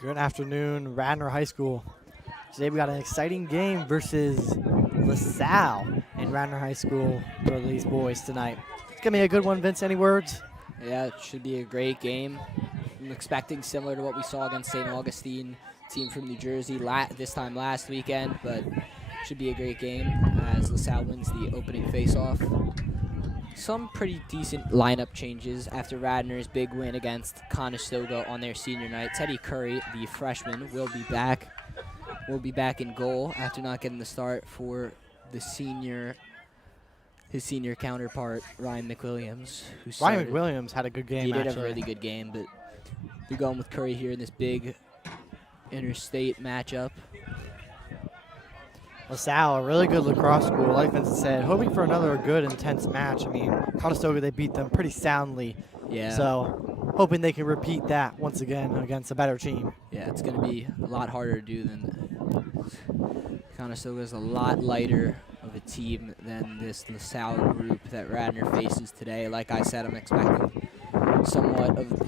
Good afternoon, Radnor High School. Today we got an exciting game versus LaSalle in Radnor High School for these boys tonight. It's going to be a good one, Vince. Any words? Yeah, it should be a great game. I'm expecting similar to what we saw against St. Augustine, team from New Jersey this time last weekend, but should be a great game as LaSalle wins the opening face-off. Some pretty decent lineup changes after Radnor's big win against Conestoga on their senior night. Teddy Curry, the freshman, will be back. Will be back in goal after not getting the start for the his senior counterpart, Ryan McWilliams. Ryan McWilliams had a good game. He did have a really good game, but they're going with Curry here in this big interstate matchup. LaSalle, a really good lacrosse school, like Vincent said, hoping for another good, intense match. I mean, Conestoga, they beat them pretty soundly. Yeah. So, hoping they can repeat that once again against a better team. Yeah, it's going to be a lot harder to do than Conestoga is a lot lighter of a team than this LaSalle group that Radnor faces today. Like I said, I'm expecting somewhat of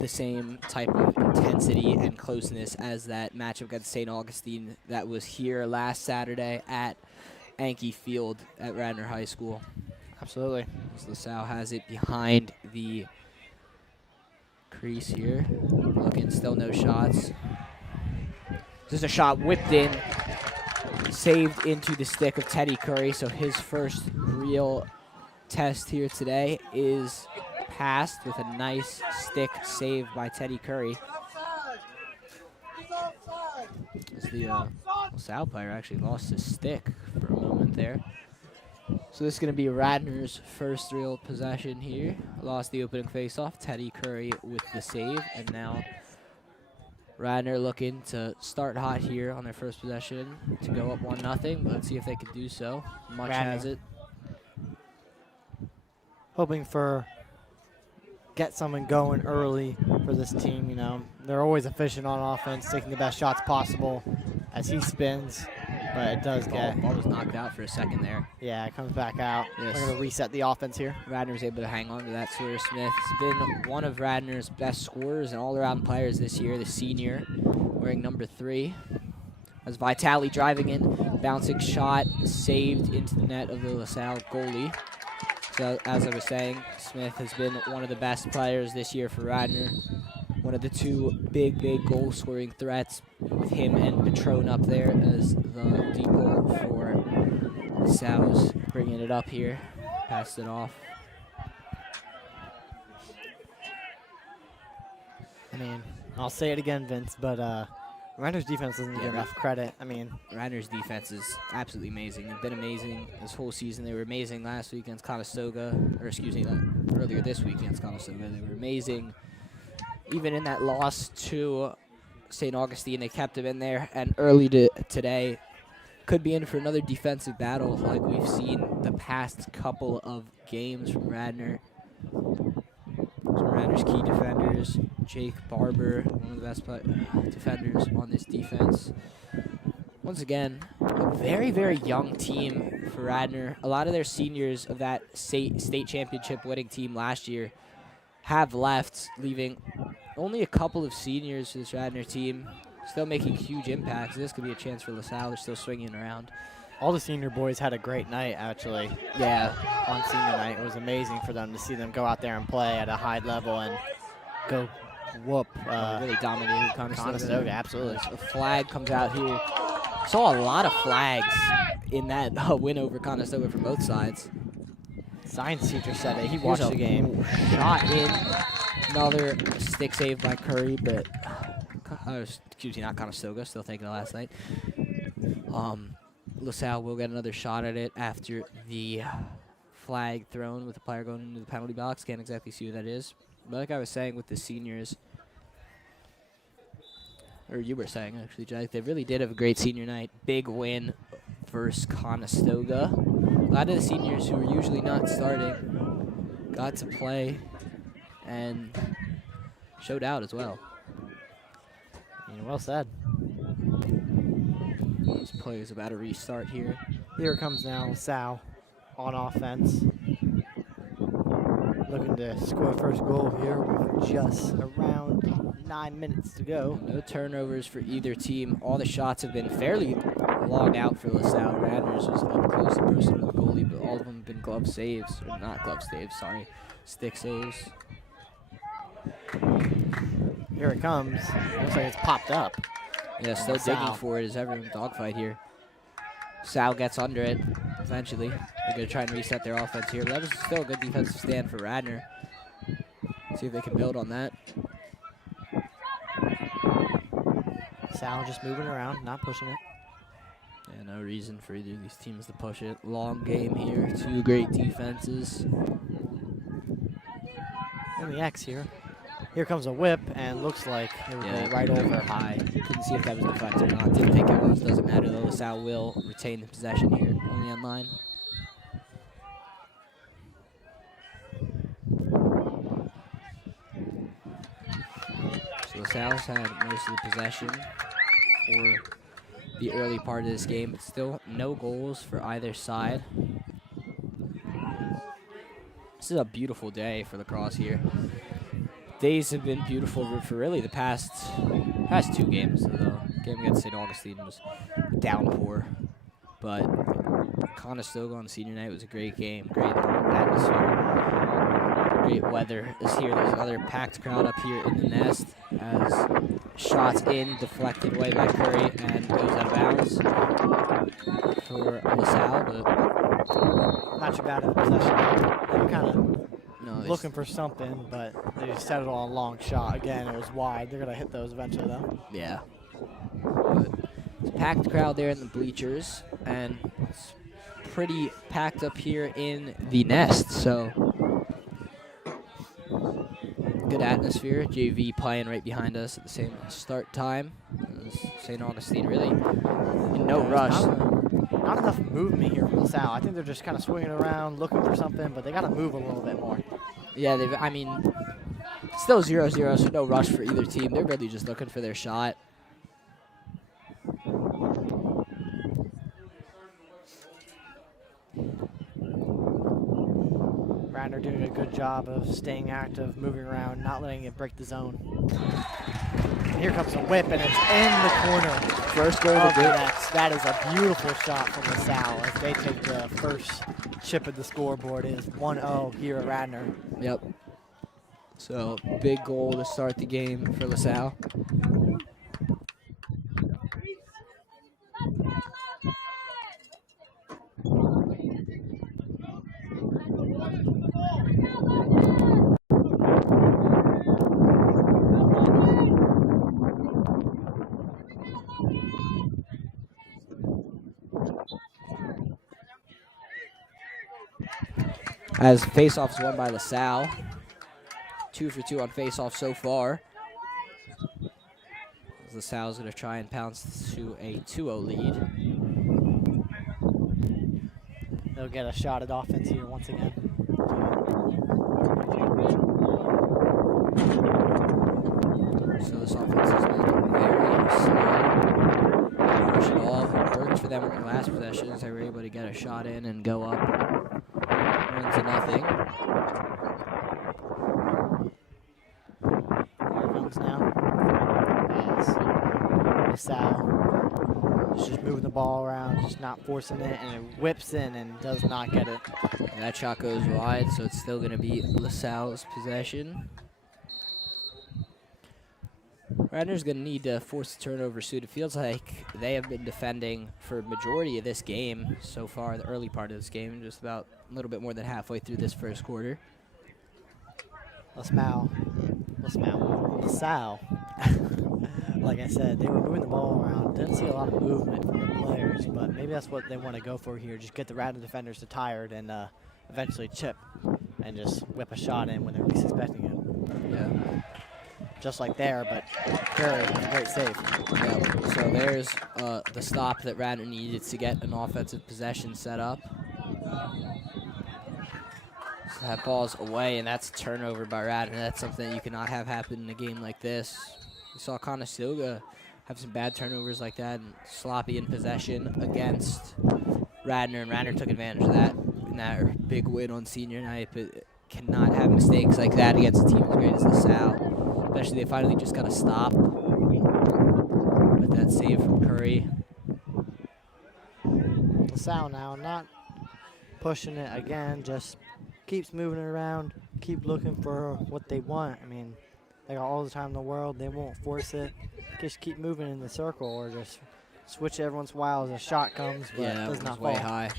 the same type of intensity and closeness as that matchup against St. Augustine that was here last Saturday at Anke Field at Radnor High School. Absolutely. So LaSalle has it behind the crease here. Looking, still no shots. Just a shot whipped in, saved into the stick of Teddy Curry. So his first real test here today is passed with a nice stick save by Teddy Curry. As the LaSalle player actually lost his stick for a moment there. So this is going to be Radnor's first real possession here. Lost the opening faceoff. Teddy Curry with the save, and now Radnor looking to start hot here on their first possession to go up 1-0. Let's see if they can do so. Much has it. Hoping for get someone going early for this team. You know, they're always efficient on offense, taking the best shots possible as he spins, but it does get. Ball was knocked out for a second there. Yeah, it comes back out. Yes. We're going to reset the offense here. Radnor's able to hang on to that. Sawyer Smith has been one of Radnor's best scorers and all-around players this year, the senior, wearing number 3. As Vitale driving in, bouncing shot, saved into the net of the LaSalle goalie. So, as I was saying, Smith has been one of the best players this year for Radnor. One of the two big goal-scoring threats with him and Patron up there as the deep goal for LaSalle's. Bringing it up here. Passed it off. I mean, I'll say it again, Vince, but Radnor's defense doesn't get enough credit. I mean, Radnor's defense is absolutely amazing. They've been amazing this whole season. They were amazing last week against Conestoga, or excuse me, earlier this week against Conestoga. They were amazing. Even in that loss to St. Augustine, they kept them in there. And early today, could be in for another defensive battle like we've seen the past couple of games from Radnor. So Radnor's key defenders, Jake Barber, one of the best defenders on this defense. once again, a very, very young team for Radnor. A lot of their seniors of that state championship winning team last year have left, leaving only a couple of seniors for this Radnor team, still making huge impacts. This could be a chance for LaSalle. They're still swinging around. All the senior boys had a great night, actually. Yeah. On senior night, it was amazing for them to see them go out there and play at a high level and go whoop. Really dominated Conestoga, absolutely. A flag comes out here. Saw a lot of flags in that win over Conestoga from both sides. Science teacher said that he watched the game. Shot in. Another stick save by Curry, but excuse me, not Conestoga. Still taking it last night. LaSalle will get another shot at it after the flag thrown with the player going into the penalty box. Can't exactly see who that is. But like I was saying with the seniors, or you were saying actually, Jack, they really did have a great senior night. Big win versus Conestoga. A lot of the seniors who were usually not starting got to play and showed out as well. Well said. This play is about to restart here. Here comes now Salle on offense. Looking to score first goal here with just around 9 minutes to go. No turnovers for either team. All the shots have been fairly long out for LaSalle. Radnor's was up close and personal to the goalie, but all of them have been glove saves. Or not glove saves, sorry. Stick saves. Here it comes. Looks like it's popped up. Yeah, still digging for it as everyone dogfight here. Sal gets under it eventually. They're going to try and reset their offense here. That was still a good defensive stand for Radnor. See if they can build on that. Sal just moving around, not pushing it. Yeah, no reason for either of these teams to push it. Long game here. Two great defenses. And the X here. Here comes a whip, and looks like it would go right over high. Couldn't see if that was defense or not. Didn't think it was. Doesn't matter though. LaSalle will retain the possession here. Only on line. So LaSalle's had most of the possession for the early part of this game, but still no goals for either side. This is a beautiful day for lacrosse here. Days have been beautiful for really the past 2 games. The game against St. Augustine was downpour, but Conestoga on senior night was a great game, great atmosphere, great weather is here. There's another packed crowd up here in the nest as shots in, deflected away by Curry and goes out of bounds for LaSalle, but not too bad in possession. They were kind of looking for something, but they just set it on a long shot. Again, it was wide. They're going to hit those eventually, though. Yeah. But it's a packed crowd there in the bleachers, and it's pretty packed up here in the nest, so good atmosphere. JV playing right behind us at the same start time as St. Augustine, really in no rush. Not enough movement here from LaSalle. I think they're just kind of swinging around, looking for something, but they got to move a little bit more. Yeah, I mean, still 0-0, so no rush for either team. They're really just looking for their shot. Radnor doing a good job of staying active, moving around, not letting it break the zone. And here comes a whip, and it's in the corner. First goal of the game. That is a beautiful shot from LaSalle as they take the first chip at the scoreboard. It is 1-0 here at Radnor. Yep. So, big goal to start the game for LaSalle. As faceoffs won by LaSalle. 2 for 2 on faceoff so far. LaSalle's going to try and pounce to a 2-0 lead. They'll get a shot at offense here once again. So this offense has been very slow. Push it off. for them in their last possession as they were able to get a shot in and go up 1-0. Here comes now. As Salle is just moving the ball around, just not forcing it, and it whips in and does not get it. And that shot goes wide, so it's still going to be LaSalle's possession. Radnor's going to need to force the turnover soon. It feels like they have been defending for majority of this game so far, the early part of this game, just about a little bit more than halfway through this first quarter. LaSalle. Like I said, they were moving the ball around. Didn't see a lot of movement from the players, but maybe that's what they want to go for here. Just get the Radnor defenders to tired and eventually chip and just whip a shot in when they're least expecting it. Yeah. Just like there, but very great save. Yep. So there's the stop that Radnor needed to get an offensive possession set up. So that ball's away, and that's a turnover by Radnor. That's something you cannot have happen in a game like this. We saw Conestoga have some bad turnovers like that and sloppy in possession against Radnor, and Radnor took advantage of that in that big win on senior night, but cannot have mistakes like that against a team as great as LaSalle. Especially they finally just got to stop with that save from Curry. LaSalle now not pushing it again, just keeps moving it around, keep looking for what they want. I mean, they got all the time in the world. They won't force it. Just keep moving in the circle or just switch every once in a while as a shot comes, but Yeah, it does that not was way fall. high.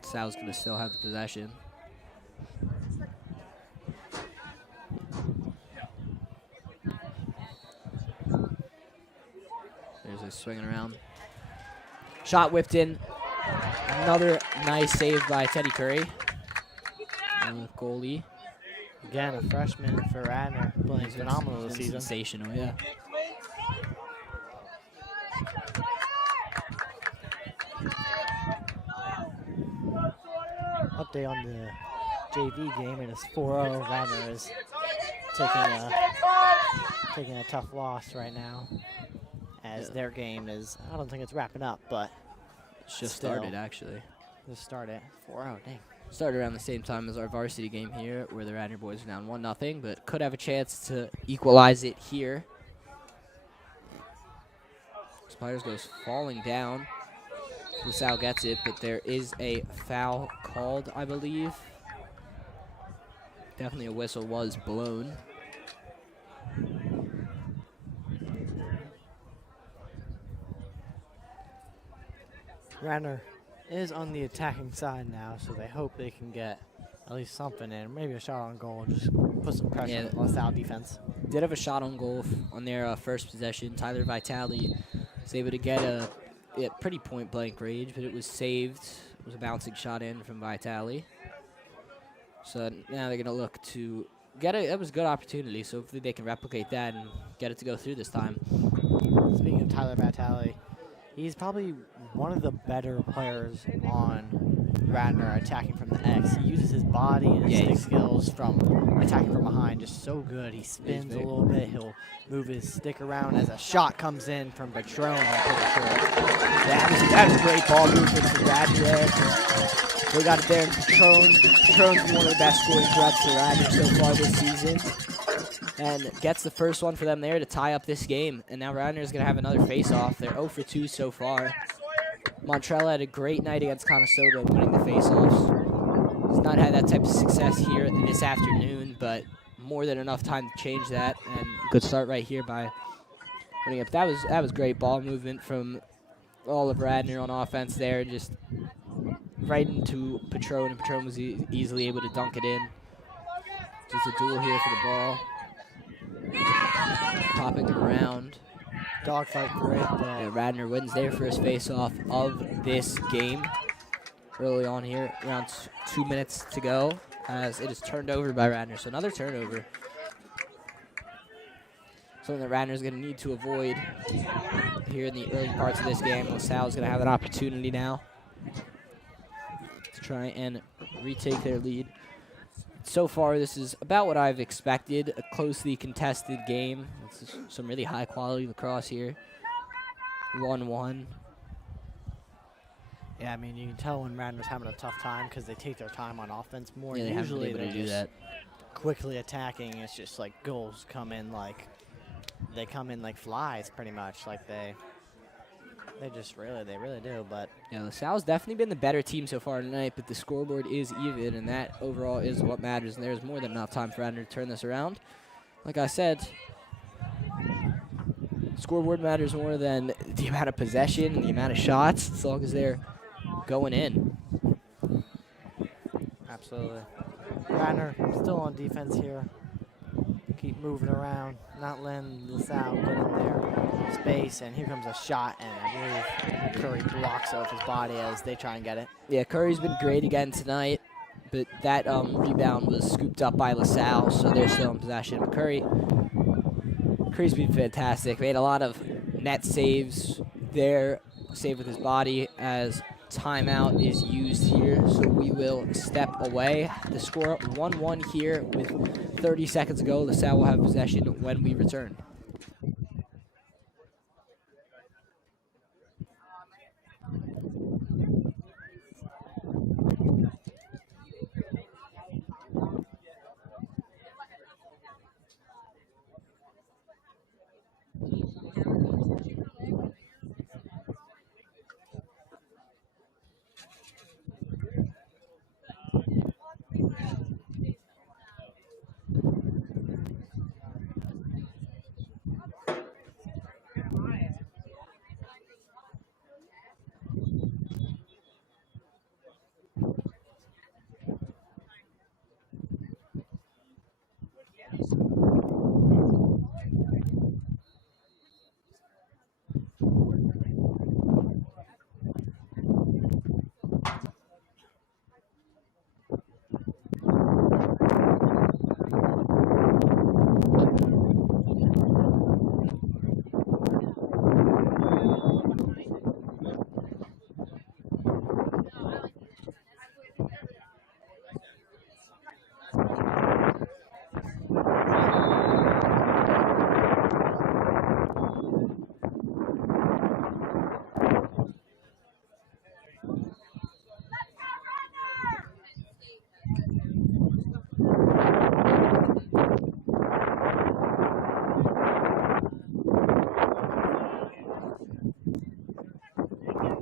Sal's going to still have the possession. There's a swinging around. Shot whipped in. Another nice save by Teddy Curry. Goalie. Again, a freshman for Radnor playing phenomenal this season. Sensational, yeah. Update on the JV game, and it's 4-0. Radnor is taking a tough loss right now, as their game is, I don't think it's wrapping up, but It's just still. started, actually. Just started 4-0, dang. Started around the same time as our varsity game here, where the Radnor boys are down 1-0, but could have a chance to equalize it here. Spiders goes falling down. LaSalle gets it, but there is a foul called, I believe. Definitely a whistle was blown. Radnor is on the attacking side now, so they hope they can get at least something in, maybe a shot on goal, and just put some pressure on LaSalle defense. Did have a shot on goal on their first possession. Tyler Vitale was able to get a pretty point-blank range, but it was saved. It was a bouncing shot in from Vitale. So now they're going to look to get it. That was a good opportunity, so hopefully they can replicate that and get it to go through this time. Speaking of Tyler Vitale, he's probably one of the better players on Radnor attacking from the X. He uses his body and his stick skills from attacking from behind just so good. He spins a little bit. He'll move his stick around as a shot comes in from Patron. That was a great ball movement from Radnor there. We got it there. Patron's been one of the best scoring threats for Radnor so far this season. And gets the first one for them there to tie up this game. And now Radnor is going to have another face-off. They're 0 for 2 so far. Montrella had a great night against Conestoga winning the face-offs. He's not had that type of success here this afternoon, but more than enough time to change that. And good start right here by winning up. That was great ball movement from all of Radnor on offense there. Just right into Patron, and Patron was easily able to dunk it in. Just a duel here for the ball. Popping around. Dogfight great. Yeah, Radnor wins their first face-off of this game. Early on here, around 2 minutes to go, as it is turned over by Radnor. So another turnover. Something that Radnor is going to need to avoid here in the early parts of this game. LaSalle is going to have an opportunity now to try and retake their lead. So far, this is about what I've expected, a closely contested game. This is some really high-quality lacrosse here. 1-1. Yeah, I mean, you can tell when Radnor's having a tough time because they take their time on offense more. Yeah, they haven't been Usually able they're to do just that. quickly attacking. It's just like goals come in like flies, pretty much. Like they really do. But Yeah, LaSalle's definitely been the better team so far tonight, but the scoreboard is even, and that overall is what matters. And there's more than enough time for Radnor to turn this around. Like I said, scoreboard matters more than the amount of possession and the amount of shots, as long as they're going in. absolutely, Radnor still on defense here. Keep moving around, not letting LaSalle get in their space. And here comes a shot, and I believe Curry blocks off his body as they try and get it. Yeah, Curry's been great again tonight, but that rebound was scooped up by LaSalle, so they're still in possession. But Curry's been fantastic. Made a lot of net saves there, save with his body as timeout is used here. So we will step away. The score 1-1 here with 30 seconds to go. LaSalle will have possession when we return.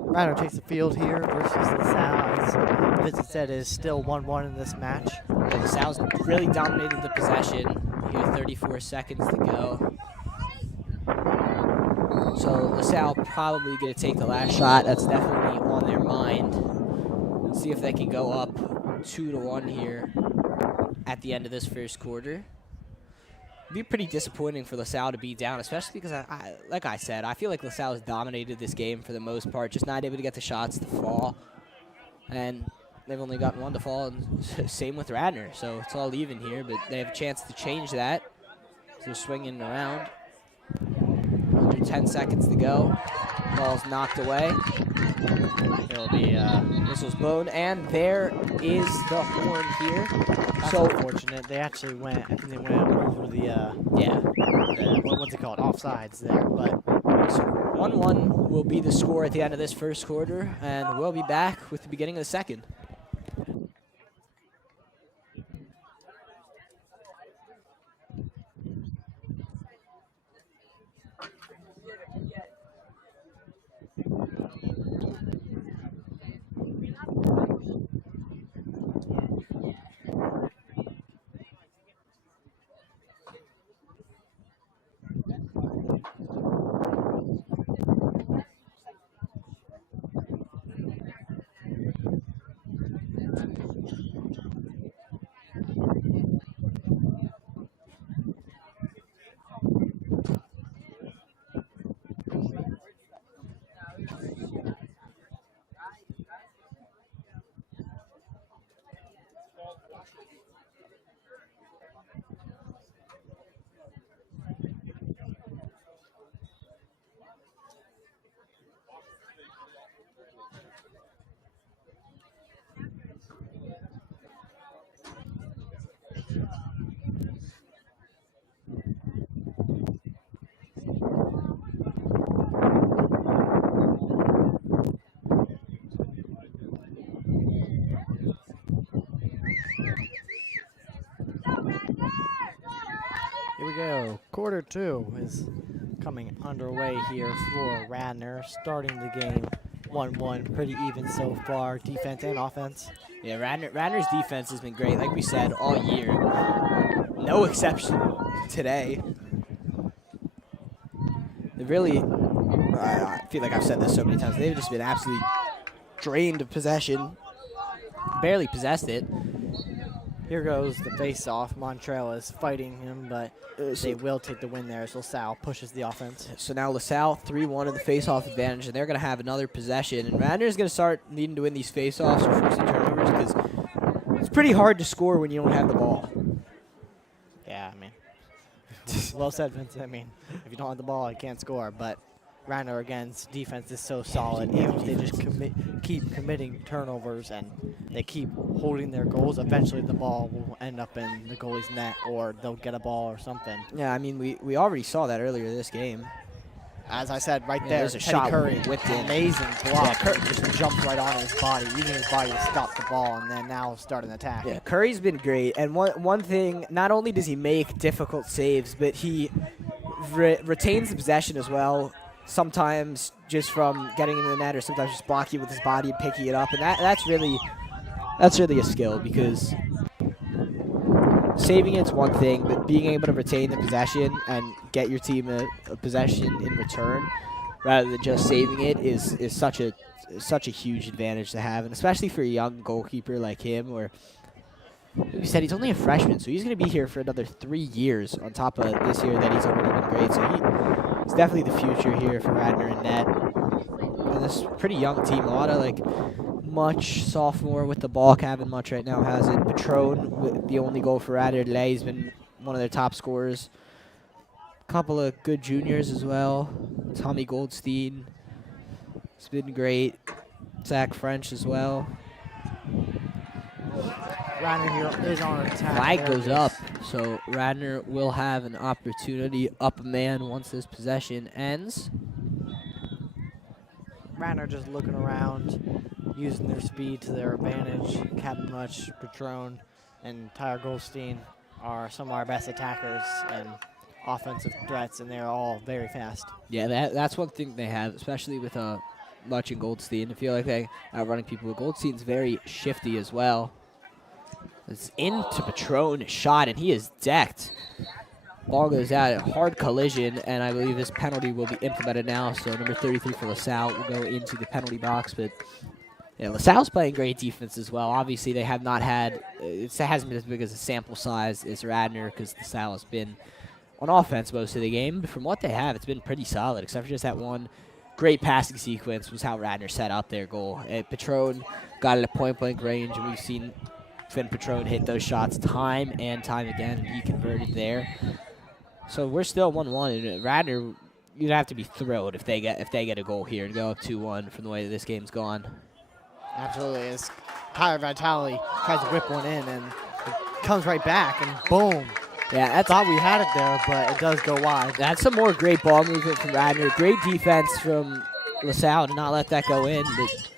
Radnor takes the field here versus LaSalle. As Vincent said, it is still 1-1 in this match. Yeah, LaSalle's really dominated the possession. Here, 34 seconds to go. So LaSalle probably going to take the last shot. That's definitely on their mind. See if they can go up 2-1 here at the end of this first quarter. It'd be pretty disappointing for LaSalle to be down, especially because, like I said, I feel like LaSalle has dominated this game for the most part, just not able to get the shots to fall. And they've only gotten one to fall, and same with Radnor. So it's all even here, but they have a chance to change that. So they're swinging around. Under 10 seconds to go. Ball's knocked away. It'll be Whistle's blown, and there is the horn here. That's so unfortunate. They actually went. I think they went over the what's it called? Offsides there. But 1-1 will be the score at the end of this first quarter, and we'll be back with the beginning of the second. quarter 2 is coming underway here for Radnor, starting the game 1-1, pretty even so far, defense and offense. Yeah, Radnor's defense has been great, like we said, all year. No exception today. They really, I feel like I've said this so many times, they've just been absolutely drained of possession. Barely possessed it. Here goes the face-off. Montrell is fighting him, but they will take the win there as LaSalle pushes the offense. So now LaSalle 3-1 in the face-off advantage, and they're going to have another possession. And Radnor's going to start needing to win these face-offs or forcing turnovers because it's pretty hard to score when you don't have the ball. Yeah, I mean, well said, Vince. I mean, if you don't have the ball, you can't score. But Radnor, again's defense is so solid. Even if they just keep committing turnovers and they keep holding their goals, eventually the ball will end up in the goalie's net or they'll get a ball or something. Yeah, I mean, we already saw that earlier this game. As I said, right there, there's a Teddy shot Curry, whipped in. amazing block. Yeah, Curry just jumped right on his body, using his body to stop the ball, and then now start an attack. Yeah, Curry's been great. And one thing, not only does he make difficult saves, but he retains the possession as well. Sometimes just from getting into the net, or sometimes just blocking with his body and picking it up, and that's really a skill, because saving it's one thing, but being able to retain the possession and get your team a possession in return, rather than just saving it, is such a huge advantage to have, and especially for a young goalkeeper like him, or like we said, he's only a freshman, so he's going to be here for another 3 years on top of this year that he's already been great. So he's definitely the future here for Radnor and net. And this pretty young team, a lot of Much sophomore with the ball. Kevin Much right now has it. Patron with the only goal for Radnor today. He's been one of their top scorers. A couple of good juniors as well. Tommy Goldstein. It's been great. Zach French as well. Radnor here is on attack. Flag goes up, so Radnor will have an opportunity up a man once this possession ends. Radnor just looking around, using their speed to their advantage. Captain Much, Patron, and Tyler Goldstein are some of our best attackers and offensive threats, and they're all very fast. Yeah, that's one thing they have, especially with Much and Goldstein. I feel like they are running people. Goldstein's very shifty as well. It's into Patron, shot, and he is decked. Ball goes out, a hard collision, and I believe this penalty will be implemented now. So number 33 for LaSalle will go into the penalty box. But yeah, LaSalle's playing great defense as well. Obviously, they have not had, it hasn't been as big as a sample size as Radnor, because LaSalle has been on offense most of the game. But from what they have, it's been pretty solid, except for just that one great passing sequence was how Radnor set up their goal. Patron got it at point-blank range, and we've seen Finn Patron hit those shots time and time again, and he converted there. So we're still 1-1, and Radnor, you'd have to be thrilled if they get a goal here and go up 2-1 from the way that this game's gone. Absolutely. As Tyler Vitale tries to whip one in, and it comes right back, and boom. Yeah, Thought we had it there, but it does go wide. That's some more great ball movement from Radnor. Great defense from LaSalle to not let that go in. But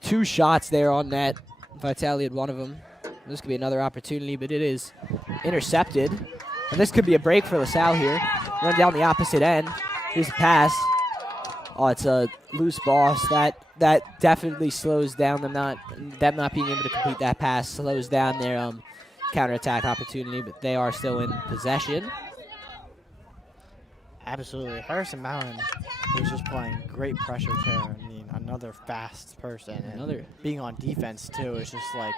2 shots there on net. Vitale had one of them. This could be another opportunity, but it is intercepted. And this could be a break for LaSalle here. Run down the opposite end. Here's a pass. Oh, it's a loose ball. So that definitely slows down them not being able to complete that pass. Slows down their counterattack opportunity, but they are still in possession. Absolutely. Harrison Mountain is just playing great pressure there. I mean, another fast person. And being on defense, too, is just like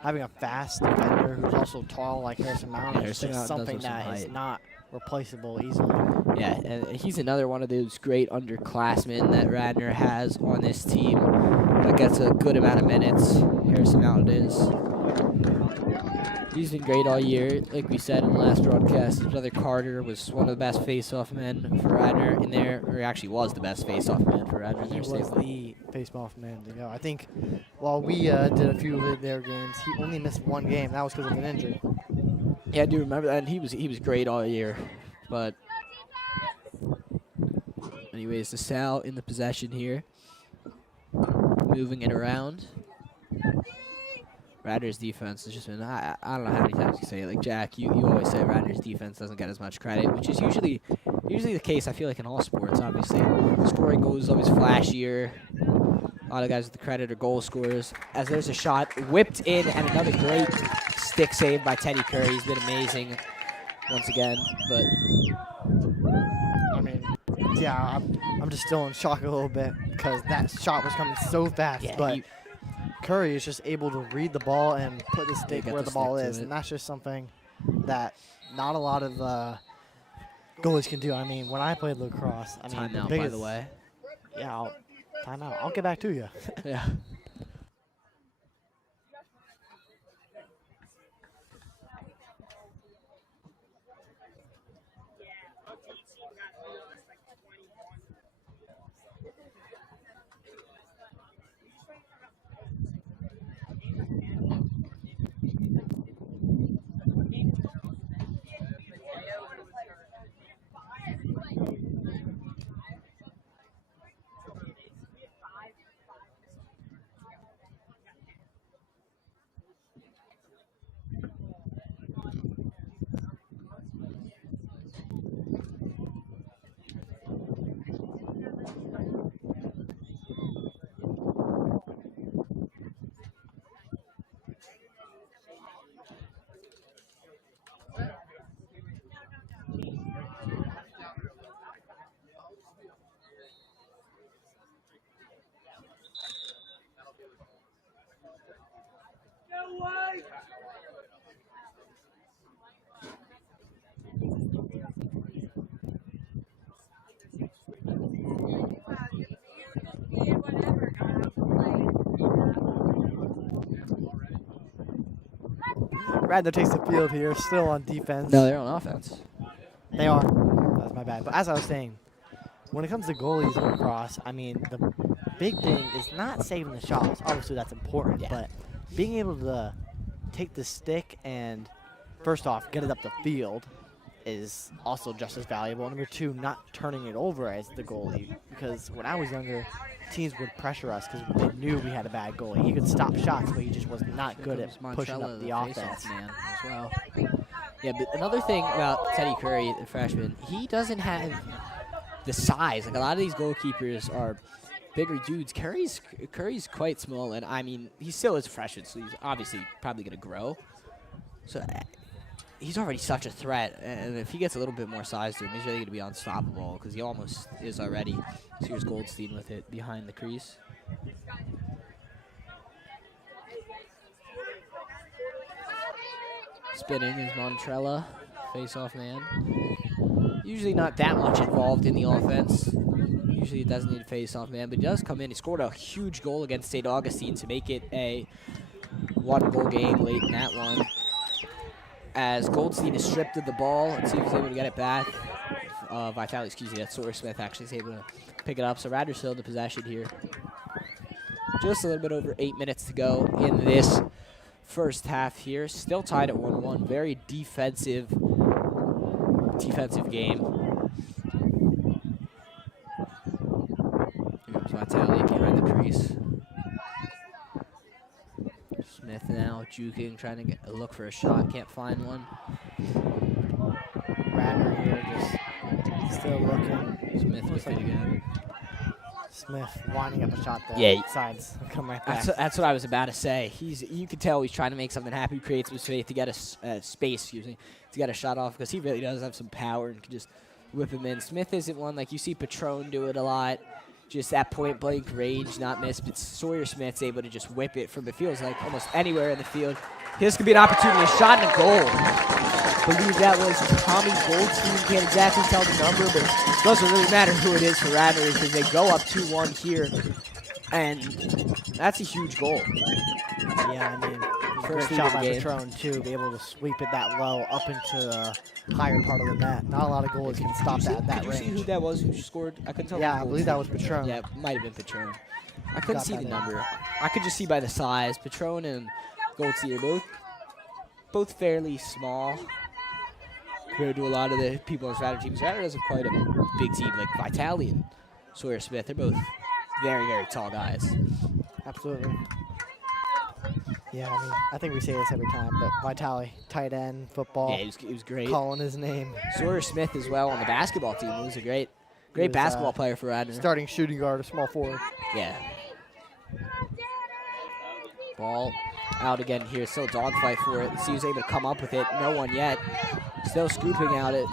having a fast defender who's also tall like Harrison Mountain is just something that is not replaceable easily. Yeah, and he's another one of those great underclassmen that Radnor has on this team that gets a good amount of minutes. Harrison Mountain is. He's been great all year. Like we said in the last broadcast, his brother Carter was one of the best face-off men for Radnor in there, or actually was the best face-off man for Radnor in He there. was the face-off man to go. I think while we did a few of their games, he only missed 1 game. That was because of an injury. Yeah, I do remember that, and he was great all year. But anyways, LaSalle in the possession here, moving it around. Radnor's defense has just been, I don't know how many times you say it. Like, Jack, you always say Radnor's defense doesn't get as much credit, which is usually the case, I feel like, in all sports, obviously. Scoring goals is always flashier. A lot of guys with the credit are goal scorers. As there's a shot whipped in, and another great stick save by Teddy Curry. He's been amazing once again, but I mean, yeah, I'm just still in shock a little bit because that shot was coming so fast. yeah, But Curry is just able to read the ball and put the stick get where the the ball stick to is, it. and that's just something that not a lot of goalies can do. I mean, when I played lacrosse, I mean, time the out, by biggest, the way. Yeah, time out. I'll get back to you. Yeah. Radnor takes the field here, still on defense. No, they're on offense. They are. That's my bad. But as I was saying, when it comes to goalies in lacrosse, I mean, the big thing is not saving the shots. Obviously, that's important. Yeah. But being able to take the stick and, first off, get it up the field is also just as valuable. Number two, not turning it over as the goalie. Because when I was younger, teams would pressure us because they knew we had a bad goalie. He could stop shots, but he just was not good at pushing up the offense. Man as well. Yeah, but another thing about Teddy Curry, the freshman, he doesn't have the size. Like, a lot of these goalkeepers are bigger dudes. Curry's quite small, and I mean, he still is a freshman, so he's obviously probably going to grow. So he's already such a threat, and if he gets a little bit more size to him, he's really going to be unstoppable because he almost is already. So here's Goldstein with it behind the crease. Spinning is Montrella, face-off man. Usually not that much involved in the offense. Usually it doesn't need a face-off man, but he does come in. He scored a huge goal against St. Augustine to make it a one-goal game late in that one. As Goldstein is stripped of the ball, let's see if he's able to get it back. Vitale, excuse me, that's Sawyer Smith actually is able to pick it up. So Radnor still in the possession here. Just a little bit over 8 minutes to go in this first half here. Still tied at 1-1. Very defensive game. Here comes Vitale behind the crease. Smith now juking, trying to get a look for a shot. Can't find one. Radnor here just still looking. Smith with it again. Smith winding up a shot there. Yeah. Sides come right back. That's what I was about to say. You can tell he's trying to make something happen. He creates some space to get to get a shot off because he really does have some power and can just whip him in. Smith isn't one like you see Patron do it a lot. Just at point blank range, not miss. But Sawyer Smith's able to just whip it from, it feels like, almost anywhere in the field. This could be an opportunity, a shot and a goal. I believe that was Tommy Goldstein. Can't exactly tell the number, but it doesn't really matter who it is for Radnor because they go up 2-1 here. And that's a huge goal. Yeah, I mean, First great shot lead by of the game. Patron, too, be able to sweep it that low up into the higher part of the net. Not a lot of goalies can stop that at that Did you see who range. that was who scored? I couldn't tell. Yeah, I believe that was Patron. Yeah, it might have been Patron. I couldn't Got see that the in. number. I could just see by the size. Patron and Goldstein are both fairly small compared to a lot of the people on Radnor teams. Radnor doesn't quite a big team like Vitale and Sawyer Smith. They're both very, very tall guys. Absolutely. Yeah, I mean, I think we say this every time, but Vitale, tight end, football. Yeah, he was great. Calling his name. Sawyer Smith as well on the basketball team. He was a great basketball player for Radnor. Starting shooting guard, a small forward. Yeah. Ball out again here. Still a dogfight for it. See who's able to come up with it. No one yet. Still scooping out it.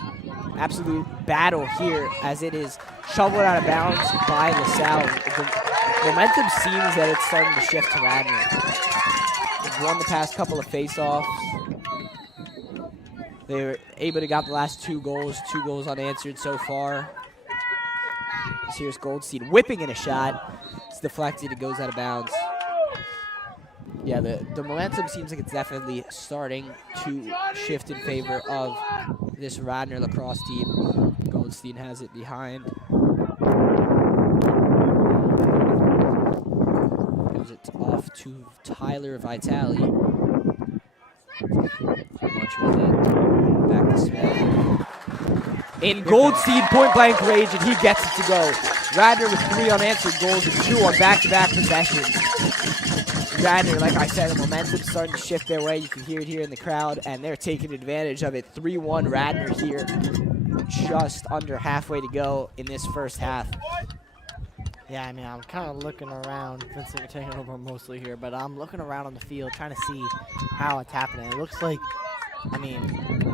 Absolute battle here as it is shoveled out of bounds by LaSalle. The momentum seems that it's starting to shift to Radnor. They've won the past couple of face-offs. They were able to get the last 2 goals unanswered so far. Here's Goldstein whipping in a shot. It's deflected, it goes out of bounds. Yeah, the momentum seems like it's definitely starting to shift in favor of this Radnor lacrosse team. Goldstein has it behind. Gives it off to Tyler Vitale. Much with it. Back to Smith. In Goldstein, point-blank range, and he gets it to go. Radnor with 3 unanswered goals and 2 on back-to-back possessions. Radnor, like I said, the momentum's starting to shift their way. You can hear it here in the crowd, and they're taking advantage of it. 3-1 Radnor here, just under halfway to go in this first half. Yeah, I mean, I'm kind of looking around. Vincent, you're taking over mostly here, but I'm looking around on the field trying to see how it's happening. It looks like, I mean,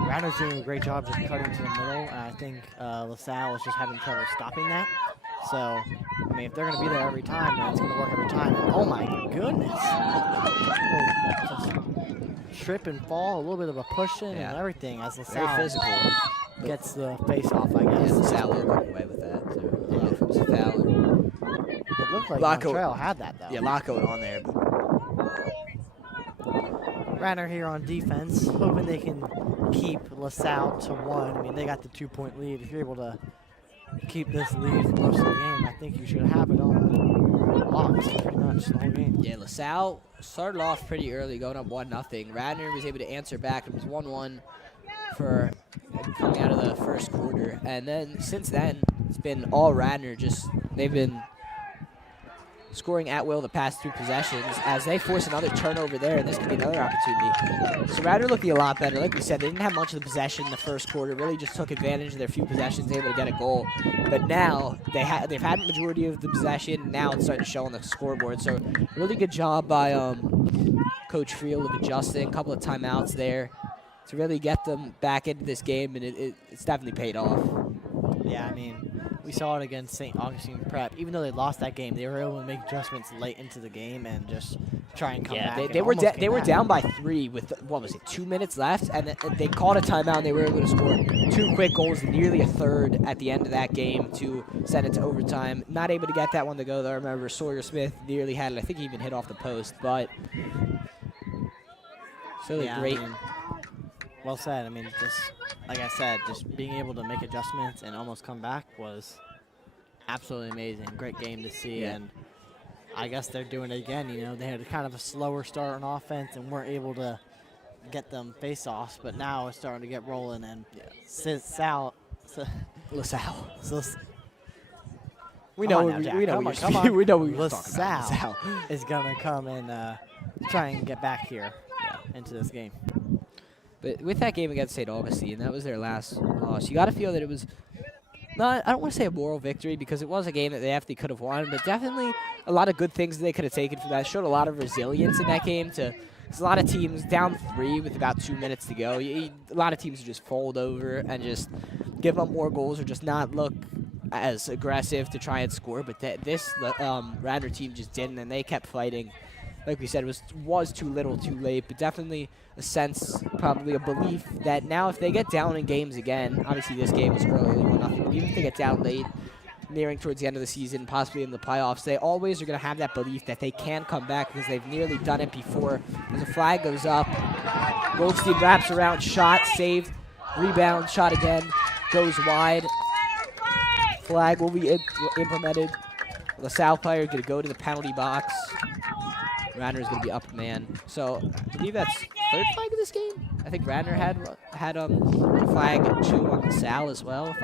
Radnor's doing a great job just cutting to the middle, and I think LaSalle is just having trouble stopping that. So, I mean, if they're going to be there every time, then it's going to work every time. And, oh, my goodness. Just trip and fall, a little bit of a push in and everything as LaSalle Very physical. Gets the face-off, I guess. Yeah, LaSalle will run away with that. So, from Fowler. It looked like Laco, Montreal had that, though. Yeah, Laco on there. Radnor here on defense, hoping they can keep LaSalle to 1. I mean, they got the 2-point lead. If you're able to keep this lead for most of the game, I think you should have it on locks pretty much the whole game. Yeah, LaSalle started off pretty early, going up 1-0. Radnor was able to answer back. It was 1-1 for coming out of the first quarter. And then since then, it's been all Radnor. They've been scoring at will the past 2 possessions as they force another turnover there, and this could be another opportunity. So Radnor looking a lot better. Like we said, they didn't have much of the possession in the first quarter, really just took advantage of their few possessions, able to get a goal. But now they've had the majority of the possession. Now it's starting to show on the scoreboard. So really good job by Coach Friel of adjusting, a couple of timeouts there to really get them back into this game, and it's definitely paid off. Yeah, I mean, we saw it against St. Augustine Prep. Even though they lost that game, they were able to make adjustments late into the game and just try and come back. They were down by 3 with, 2 minutes left, and they called a timeout, and they were able to score 2 quick goals, nearly a third at the end of that game to send it to overtime. Not able to get that one to go, though. I remember Sawyer Smith nearly had it. I think he even hit off the post, but still great. I mean, well said. I mean, just like I said, just being able to make adjustments and almost come back was absolutely amazing. Great game to see, and I guess they're doing it again. You know, they had kind of a slower start on offense and weren't able to get them face-offs, but now it's starting to get rolling. And LaSalle. We know what you're talking about. LaSalle is going to come and try and get back here into this game. But with that game against St. Augustine, that was their last loss. You got to feel that it was not, I don't want to say a moral victory because it was a game that they definitely could have won, but definitely a lot of good things they could have taken from that. Showed a lot of resilience in that game. Because a lot of teams down 3 with about 2 minutes to go. A lot of teams just fold over and just give up more goals or just not look as aggressive to try and score. But this Radnor team just didn't, and they kept fighting. Like we said, it was too little, too late, but definitely a sense, probably a belief that now if they get down in games again, obviously this game was early, 1-0, but even if they get down late, nearing towards the end of the season, possibly in the playoffs, they always are going to have that belief that they can come back because they've nearly done it before. As a flag goes up, Goldstein wraps around, shot, saved, rebound, shot again, goes wide. Flag will be implemented. LaSalle player going to go to the penalty box. Radnor is going to be up man. So I believe that's 3rd flag of this game. I think Radnor had flag 2 on LaSalle as well, if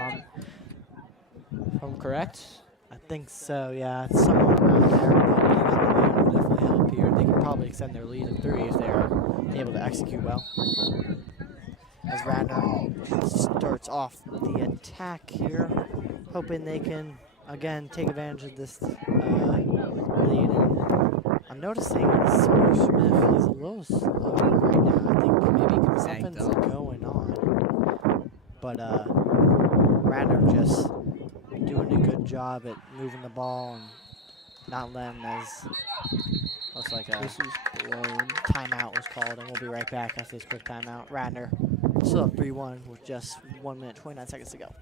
I'm correct. I think so, yeah. It's somewhere around there. Being on the lane will definitely help here. They can probably extend their lead of 3 if they're able to execute well. As Radnor starts off the attack here, hoping they can, again, take advantage of this lead. And I'm noticing Sawyer Smith is a little slow right now. I think maybe something's going on. But Radnor just doing a good job at moving the ball and not letting as looks like a timeout was called, and we'll be right back after this quick timeout. Radnor still up 3-1 with just 1 minute 29 seconds to go.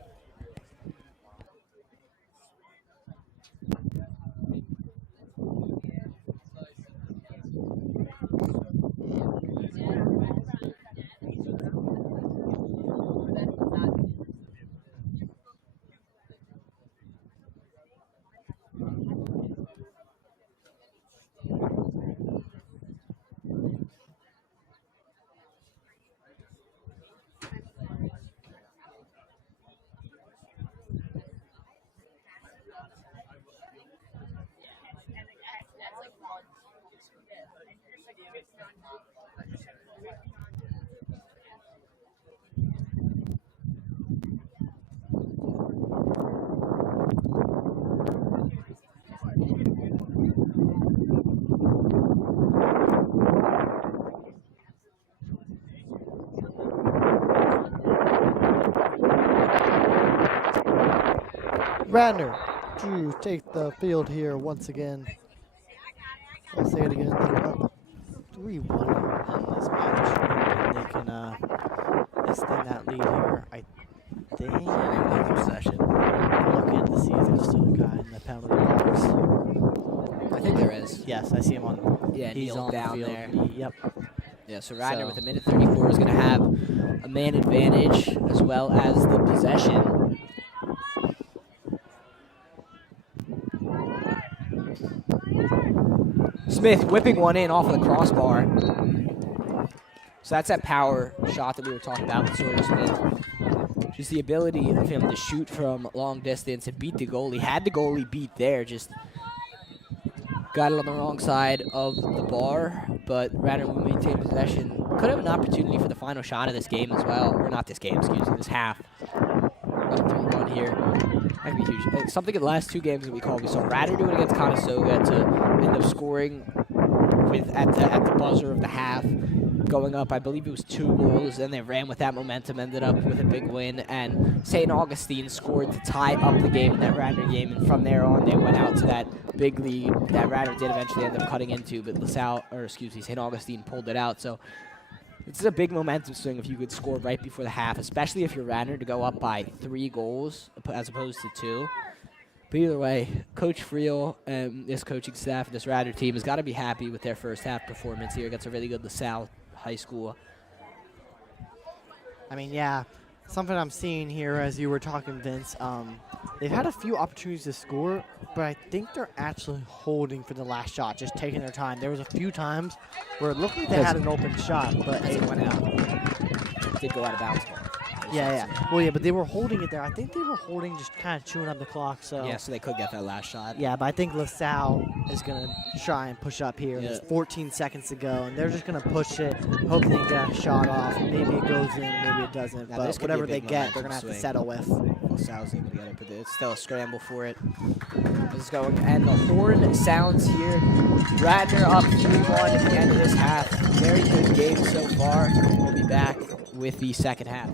Radnor to take the field here once again. I'll say it again. They're up 3-1 in this match. They can extend that lead here. I think possession. Looking to see if there's still a guy in the penalty box. I think there is. Yes, I see him on. Yeah, he's on down the field. there. Yep. Yeah, so Radnor with a minute 34 is going to have a man advantage as well as the possession. Smith whipping one in off of the crossbar. So that's that power shot that we were talking about with Sawyer Smith. Just the ability of him to shoot from long distance and beat the goalie. Had the goalie beat there, just got it on the wrong side of the bar, but Radnor will maintain possession. Could have an opportunity for the final shot of this game as well. Or not this game, excuse me, this half. Up 3-1 here. That could be huge. Something in the last 2 games that we saw Radnor do it against Conestoga to end up scoring with at the buzzer of the half, going up, I believe it was 2 goals, and they ran with that momentum, ended up with a big win, and St. Augustine scored to tie up the game in that Radnor game, and from there on they went out to that big lead that Radnor did eventually end up cutting into, but St. Augustine pulled it out. So it's a big momentum swing if you could score right before the half, especially if you're Radnor to go up by 3 goals as opposed to 2. But either way, Coach Friel and this coaching staff and this Radnor team has got to be happy with their first half performance here against a really good LaSalle high school. I mean, yeah, something I'm seeing here as you were talking, Vince, they've had a few opportunities to score, but I think they're actually holding for the last shot, just taking their time. There was a few times where it looked like they had an open shot, but it went out. It did go out of bounds. Yeah. Well, yeah, but they were holding it there. I think they were holding, just kind of chewing up the clock. So yeah, so they could get that last shot. Yeah, but I think LaSalle is going to try and push up here. There's 14 seconds to go, and they're just going to push it, hoping they get a shot off. Maybe it goes in, maybe it doesn't. But whatever they get, they're going to have to settle with. LaSalle's able to get it, but it's still a scramble for it. It's going, and the horn sounds here. Radnor up 3-1 at the end of this half. Very good game so far. We'll be back with the second half.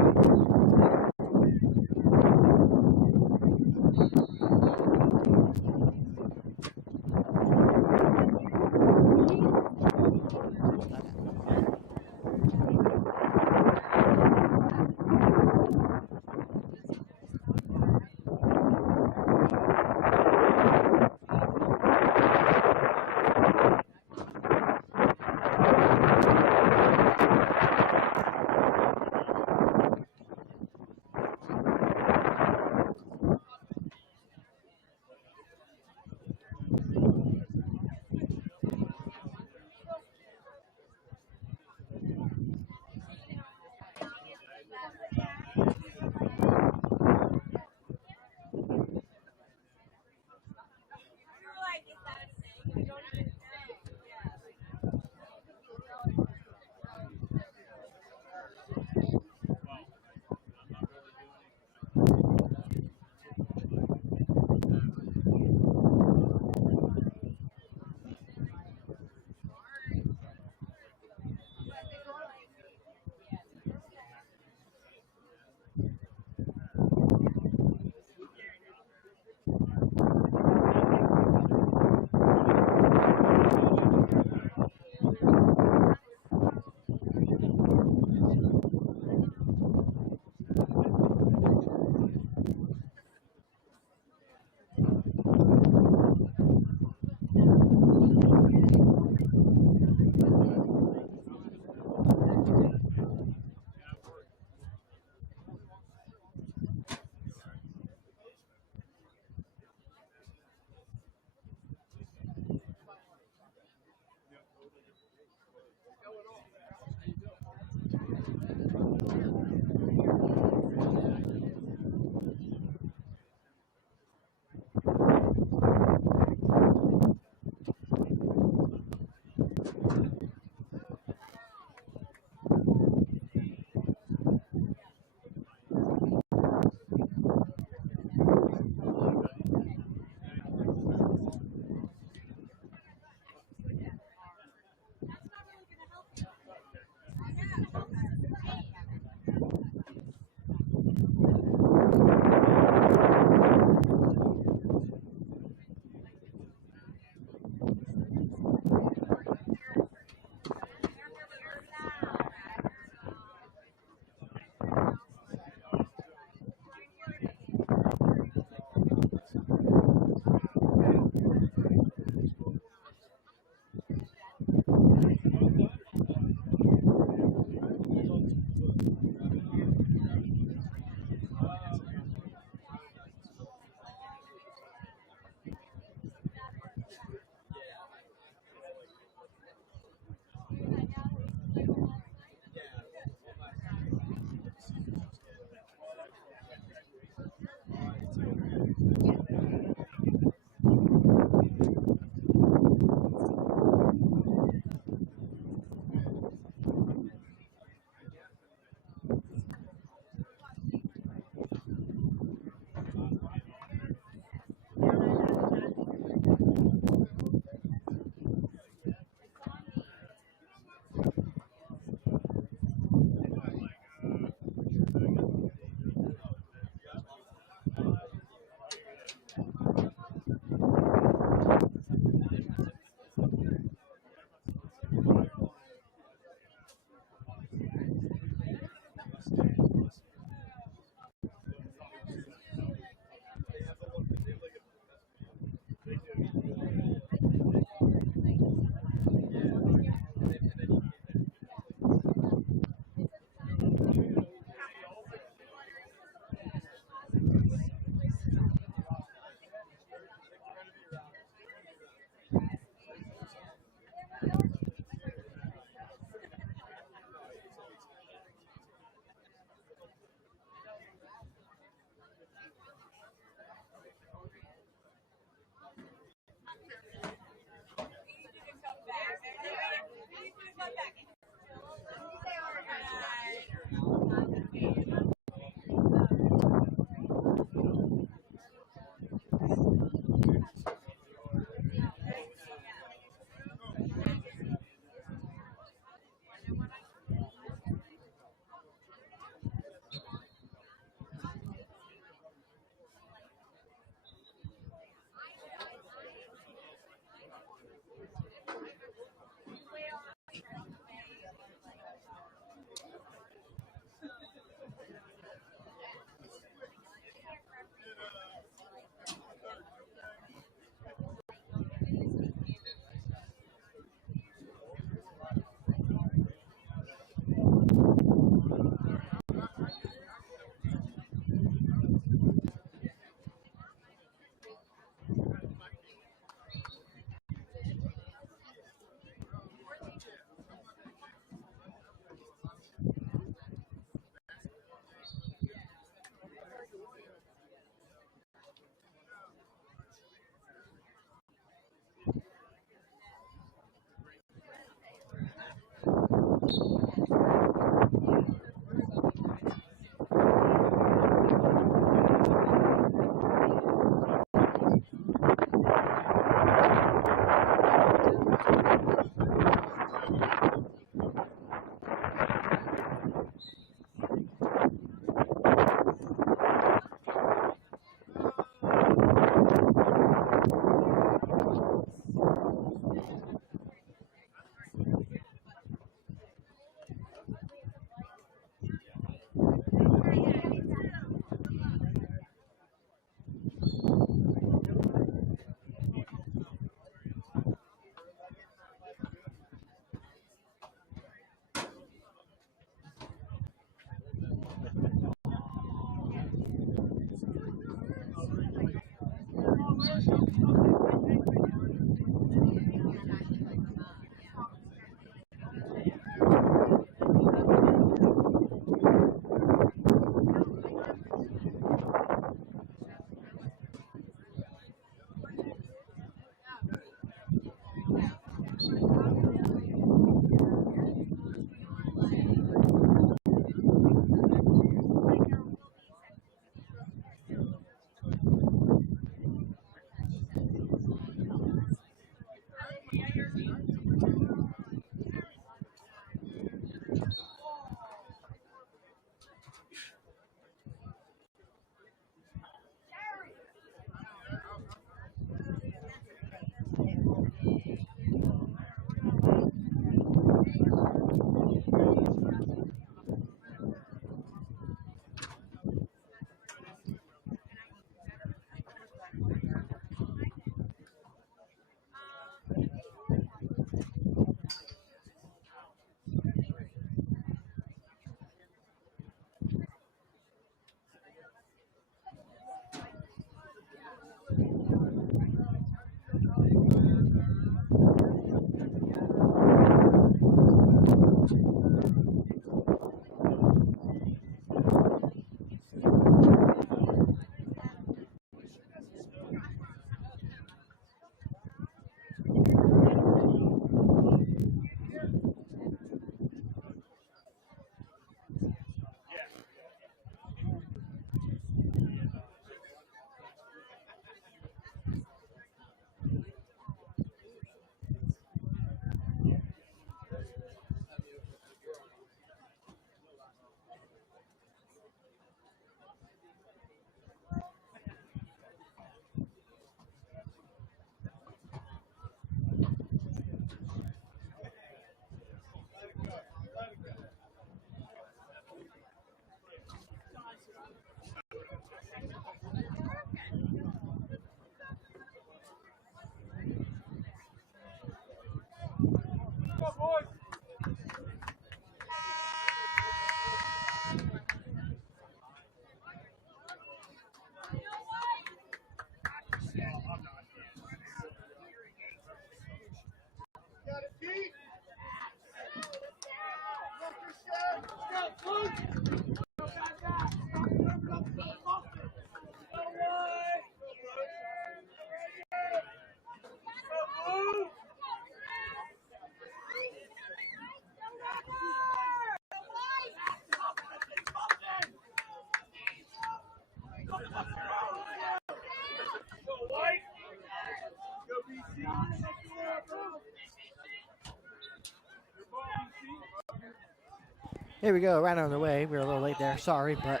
Here we go, right on the way. We were a little late there, sorry, but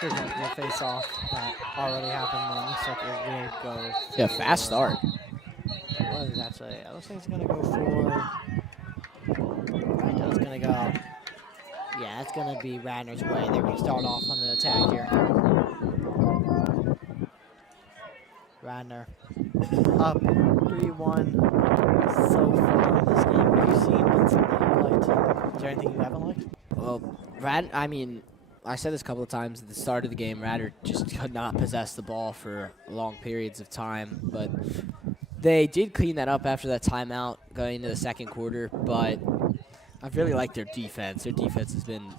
here's the face-off that already happened. And looks like it will go. Yeah, fast start. What is that say? It looks like it's gonna go for. It's gonna go. Yeah, it's gonna be Radnor's way. They're gonna start off on the attack here. Radnor up 3-1 so far in this game. Have you seen Vincent that you liked? Is there anything you haven't liked? Well, I said this a couple of times at the start of the game, Radnor just could not possess the ball for long periods of time, but they did clean that up after that timeout going into the second quarter, but I've really liked their defense. Their defense has been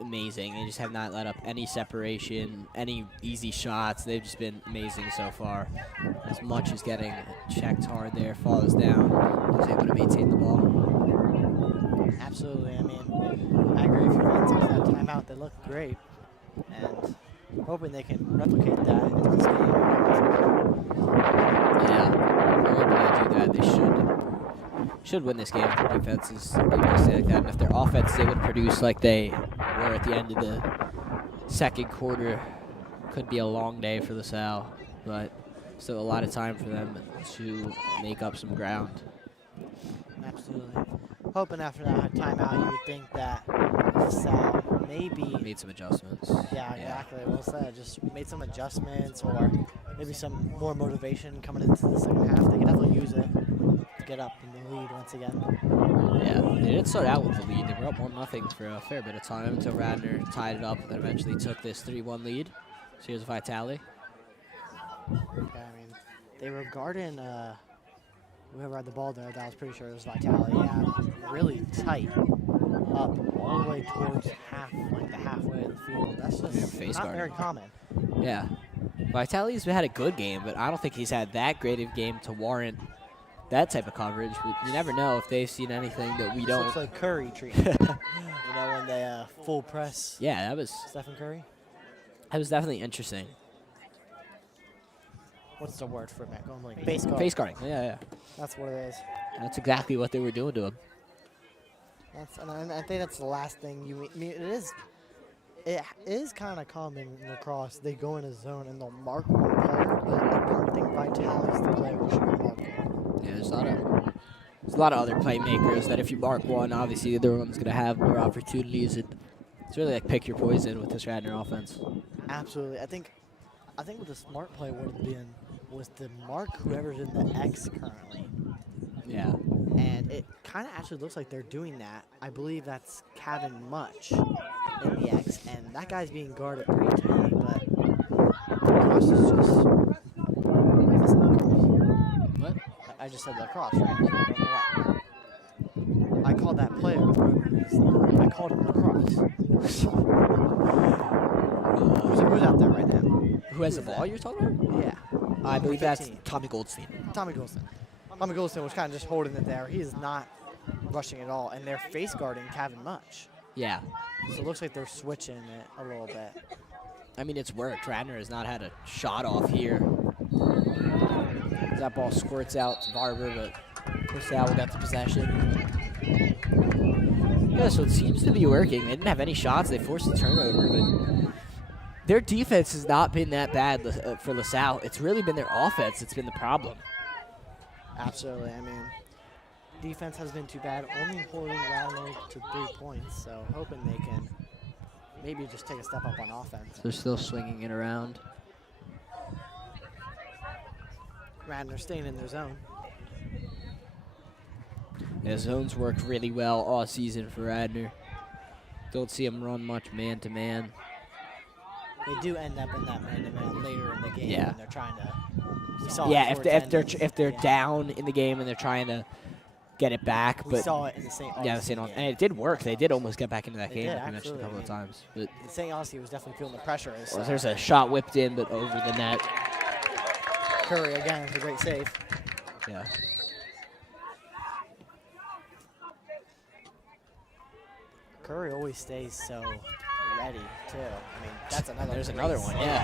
amazing. They just have not let up any separation, any easy shots. They've just been amazing so far. As much as getting checked hard there, falls down, was able to maintain the ball. Absolutely. I mean, I agree with you. After that timeout, they look great, and hoping they can replicate that in this game. Yeah, if they're able to do that, they should win this game if their defense is able to stay like that. And if their offense is able to produce like they were at the end of the second quarter, could be a long day for the Salle, but still a lot of time for them to make up some ground. Absolutely. Hoping after that timeout, you would think that Salle maybe made some adjustments. Yeah, exactly. Well said. Just made some adjustments, or maybe some more motivation coming into the second half. They can definitely use it to get up in the lead once again. Yeah, they did start out with the lead. They were up 1-0 for a fair bit of time until Radnor tied it up and then eventually took this 3-1 lead. So here's Vitale. Okay, I mean, They were guarding whoever had the ball there. That was pretty sure it was Vitale. Yeah, really tight up all the way towards like the halfway of the field. That's just face not guarding. very common. Yeah. Vitale's had a good game, but I don't think he's had that great of a game to warrant that type of coverage. But you never know if they've seen anything that we This don't. looks like Curry treatment. You know, when they full press Yeah, that was Stephen Curry. definitely interesting. What's the word for it, Matt? Going like face guard. Face guarding. Yeah. That's what it is. That's exactly what they were doing to him. And I think that's the last thing you mean. It is kind of common in lacrosse. They go in a zone and they'll mark one player, but I don't think Vitale's the player we should be marking. Yeah, there's a lot of other playmakers that if you mark one, obviously the other one's going to have more opportunities. It's really like pick your poison with this Radnor offense. Absolutely. I think what the smart play would have been was to mark whoever's in the X currently. Yeah. And it kind of actually looks like they're doing that. I believe that's Kevin Much in the X, and that guy's being guarded pretty tightly, but lacrosse is just... Is this lacrosse? What? I just said lacrosse, right? I don't know why. I called that player. I called him lacrosse. Who's out there right now? Who has the ball you're talking about? Yeah. I believe that's 15. Tommy Goldstein. Tommy Golston. Tommy Golston was kind of just holding it there. He is not rushing at all, and they're face guarding Kevin Much. Yeah. So it looks like they're switching it a little bit. I mean, it's worked. Radnor has not had a shot off here. That ball squirts out to Barber, but Salle got the possession. Yeah, so it seems to be working. They didn't have any shots. They forced a turnover, but their defense has not been that bad for LaSalle. It's really been their offense that's been the problem. Absolutely. I mean, defense has been too bad, only holding Radnor to 3 points, so hoping they can maybe just take a step up on offense. They're still swinging it around. Radnor staying in their zone. Yeah, zones worked really well all season for Radnor. Don't see them run much man-to-man. They do end up in that man-to-man later in the game when they're trying to. Yeah, if they're down in the game and they're trying to get it back, We but saw it in the St. yeah, Augustine game. and it did work. They did almost get back into that They game, did, like we mentioned a couple of absolutely. times. But The St. Augustine was definitely feeling the pressure. there's a shot whipped in, but over the net. Curry again with a great save. Yeah. Curry always stays so ready too. I mean, that's another. There's great another one, save. yeah.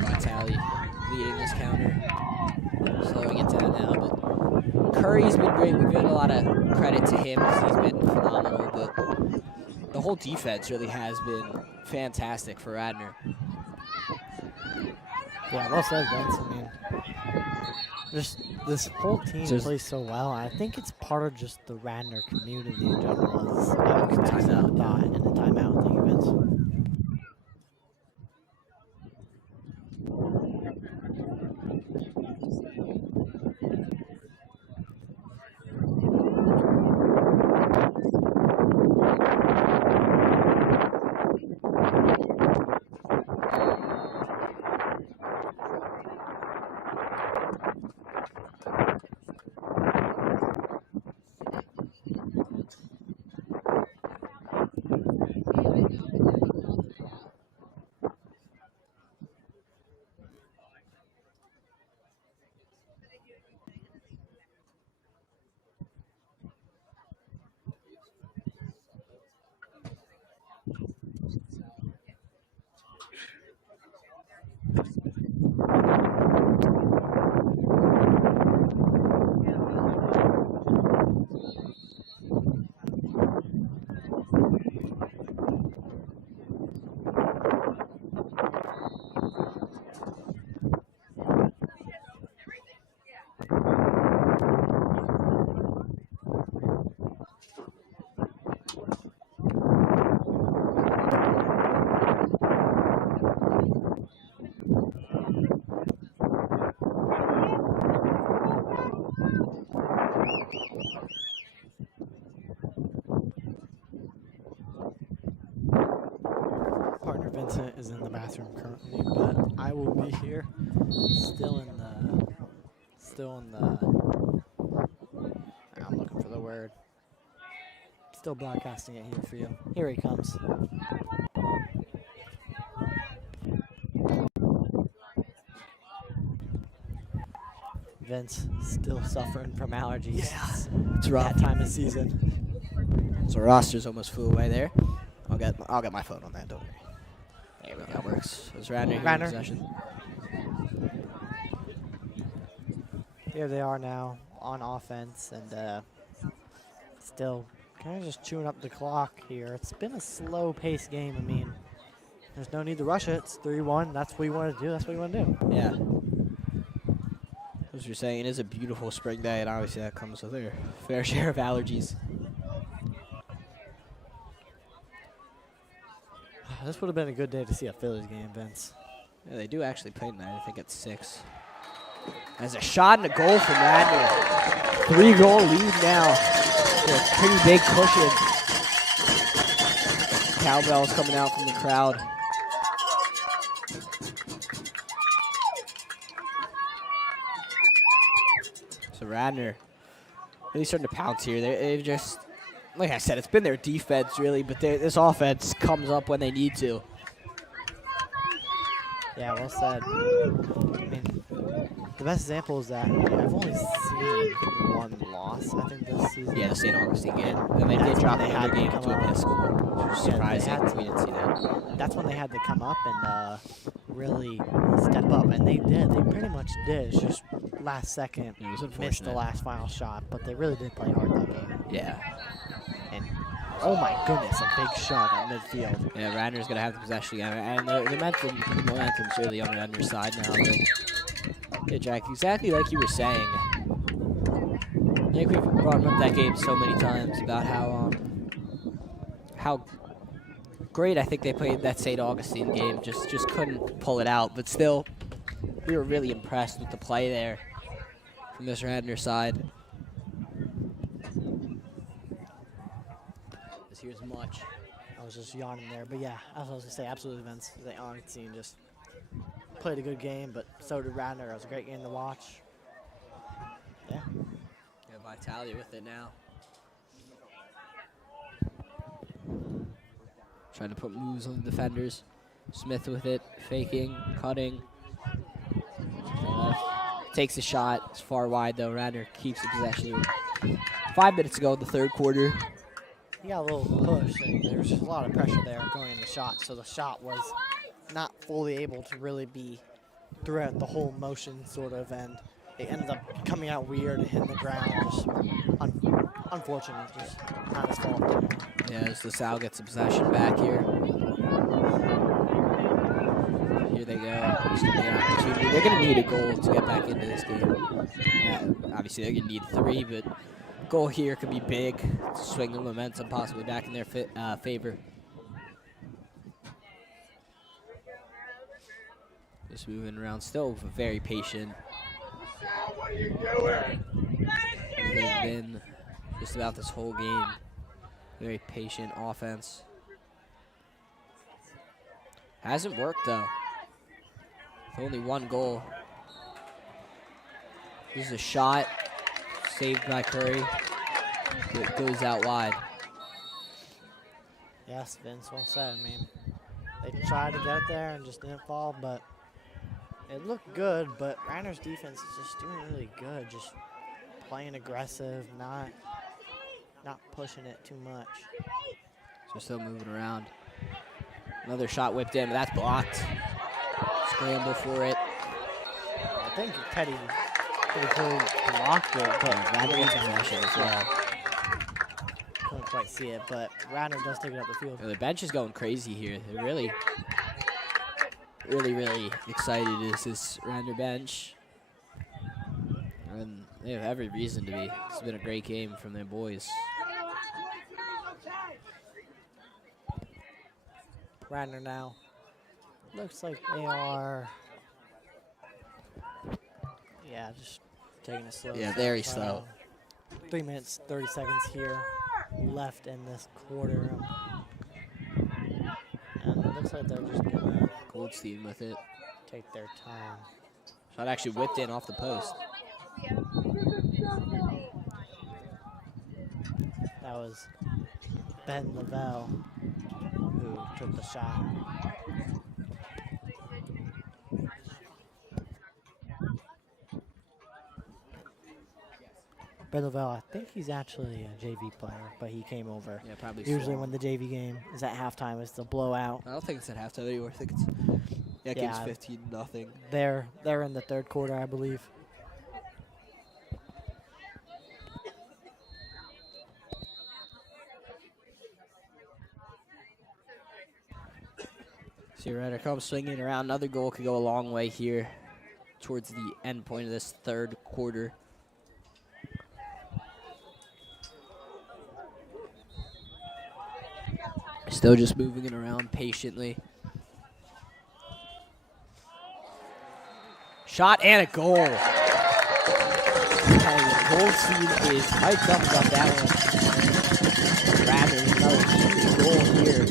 Vitale leading this counter. Slowing it down now, but Curry's been great. We've given a lot of credit to him because he's been phenomenal, but the whole defense really has been fantastic for Radnor. Yeah, well said, Vince. I mean, just this whole team plays so well. I think it's part of just the Radnor community in general. Timeout. And the timeout. Thank you, Vince. Vincent is in the bathroom currently, but I will be here, still in the. I'm looking for the word. Still broadcasting it here for you. Here he comes. Vince still suffering from allergies. Yeah, it's rough. That time of season. So roster's almost flew away there. I'll get my phone on that. Don't worry. There we go. That works. It was Radnor in possession. Here they are now on offense, and still kind of just chewing up the clock here. It's been a slow-paced game. I mean, there's no need to rush it. It's 3-1. That's what you want to do. That's what you want to do. Yeah. As you're saying, it is a beautiful spring day, and obviously that comes with their fair share of allergies. This would have been a good day to see a Phillies game, Vince. Yeah, they do actually play tonight. I think at 6. There's a shot and a goal from Radnor. 3-goal lead now. So a pretty big cushion. Cowbells coming out from the crowd. So Radnor really starting to pounce here. They've just, like I said, it's been their defense really, but this offense comes up when they need to. Yeah, well said. I mean, the best example is that I've only seen one loss, I think, this season. Yeah, the St. Augustine game. And they did drop the other game to Episcopal. Surprising. We didn't see that. That's when they had to come up and really step up, and they did. They pretty much did. It's just last second missed the last final shot, but they really did play hard that game. Yeah. And oh my goodness, a big shot at midfield. Yeah, Radnor's going to have the possession again, and the momentum's really on Radnor's side now. But, yeah, Jack, exactly like you were saying. I think we've brought up that game so many times about how great I think they played that St. Augustine game. Just couldn't pull it out, but still, we were really impressed with the play there from this Radnor side. Here's much. I was just yawning there, but yeah, I was going to say absolutely, Vince. St. Augustine just played a good game, but so did Radnor. It was a great game to watch. Yeah. Yeah, Vitality with it now. Trying to put moves on the defenders. Smith with it, faking, cutting. Takes a shot. It's far wide though. Radnor keeps the possession. 5 minutes to go in the third quarter. He got a little push, and there was just a lot of pressure there going in the shot, so the shot was not fully able to really be throughout the whole motion, sort of, and it ended up coming out weird and hitting the ground. Just unfortunate, just not his fault. Yeah, as LaSalle gets the possession back here. Here they go. They're going to need a goal to get back into this game. Obviously, they're going to need 3, but goal here could be big to swing the momentum possibly back in their favor. Just moving around, still very patient. What are you doing? They've been just about this whole game. Very patient offense. Hasn't worked though. With only 1 goal. This is a shot. Saved by Curry. It goes out wide. Yes, Vince, well said. I mean, they tried to get it there and just didn't fall, but it looked good, but Radnor's defense is just doing really good. Just playing aggressive, not pushing it too much. So still moving around. Another shot whipped in, but that's blocked. Scramble for it. I think Teddy blocked it, but Radnor needs possession as well. Couldn't quite see it, but Radnor does take it up the field. Yeah, the bench is going crazy here. They're really excited is this Radnor bench. And they have every reason to be. It's been a great game from their boys. Radnor now. Looks like they are, yeah, just taking it slow. Yeah, very slow. 3 minutes, 30 seconds here left in this quarter. And looks like they're just gonna Goldstein with it. take their time. Shot actually whipped in off the post. That was Ben Lavelle who took the shot. Ben Lavelle, I think he's actually a JV player, but he came over. Yeah, probably. Usually when the JV game is at halftime, it's the blowout. I don't think it's at halftime anymore. I think it's game's 15-0. They're in the third quarter, I believe. See Radnor comes swinging around. Another goal could go a long way here towards the end point of this third quarter. Still just moving it around patiently. Shot and a goal. Goldstein is hyped up about that one. Radnor, another huge goal here.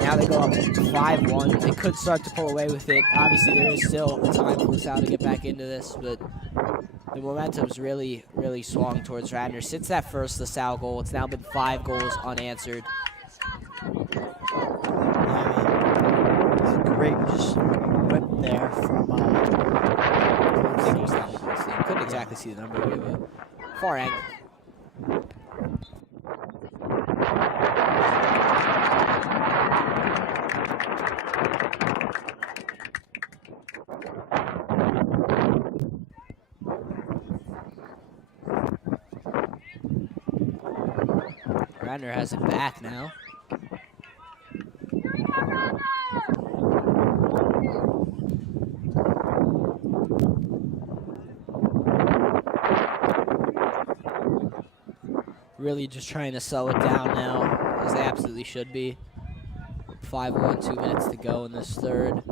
Now they go up 5-1. They could start to pull away with it. Obviously, there is still time for Salle to get back into this, but the momentum's really, really swung towards Radnor. Since that first LaSalle goal, it's now been 5 goals unanswered. Great just whip there from couldn't exactly see the number, but far angle. Radnor has it back now. Really just trying to slow it down now, as they absolutely should be. 5-1, 2 minutes to go in this third.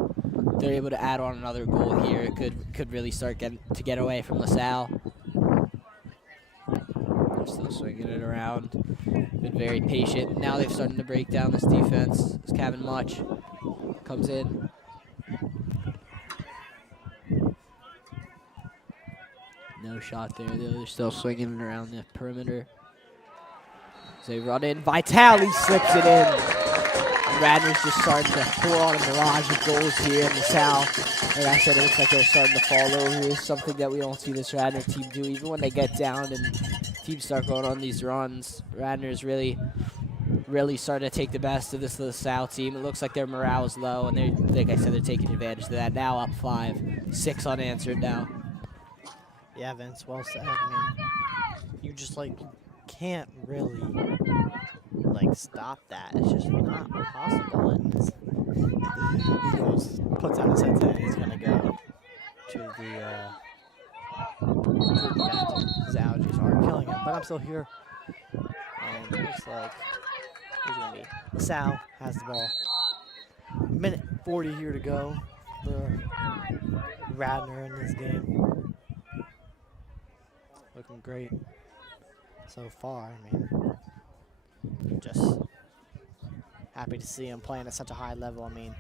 They're able to add on another goal here. It could really start to get away from LaSalle. They're still swinging it around. Been very patient. Now they've started to break down this defense. As Kevin Much comes in. No shot there. They're still swinging it around the perimeter. They run in. Vitale slips it in. Radnor's just starting to pour on a barrage of goals here in LaSalle. Like I said, it looks like they're starting to fall over. Something that we don't see this Radnor team do. Even when they get down and teams start going on these runs, Radnor's really starting to take the best of this LaSalle team. It looks like their morale is low, and they're, like I said, they're taking advantage of that. Now up 5, 6 unanswered now. Yeah, Vince, well said. I mean, you just can't really stop that. It's just not possible. And he puts on his headset and he's gonna go to the bathroom. His allergies are killing him, but I'm still here. And it looks like who's gonna be? LaSalle has the ball. Minute 40 here to go for Radnor in this game. Looking great so far. I mean, just happy to see him playing at such a high level. I mean,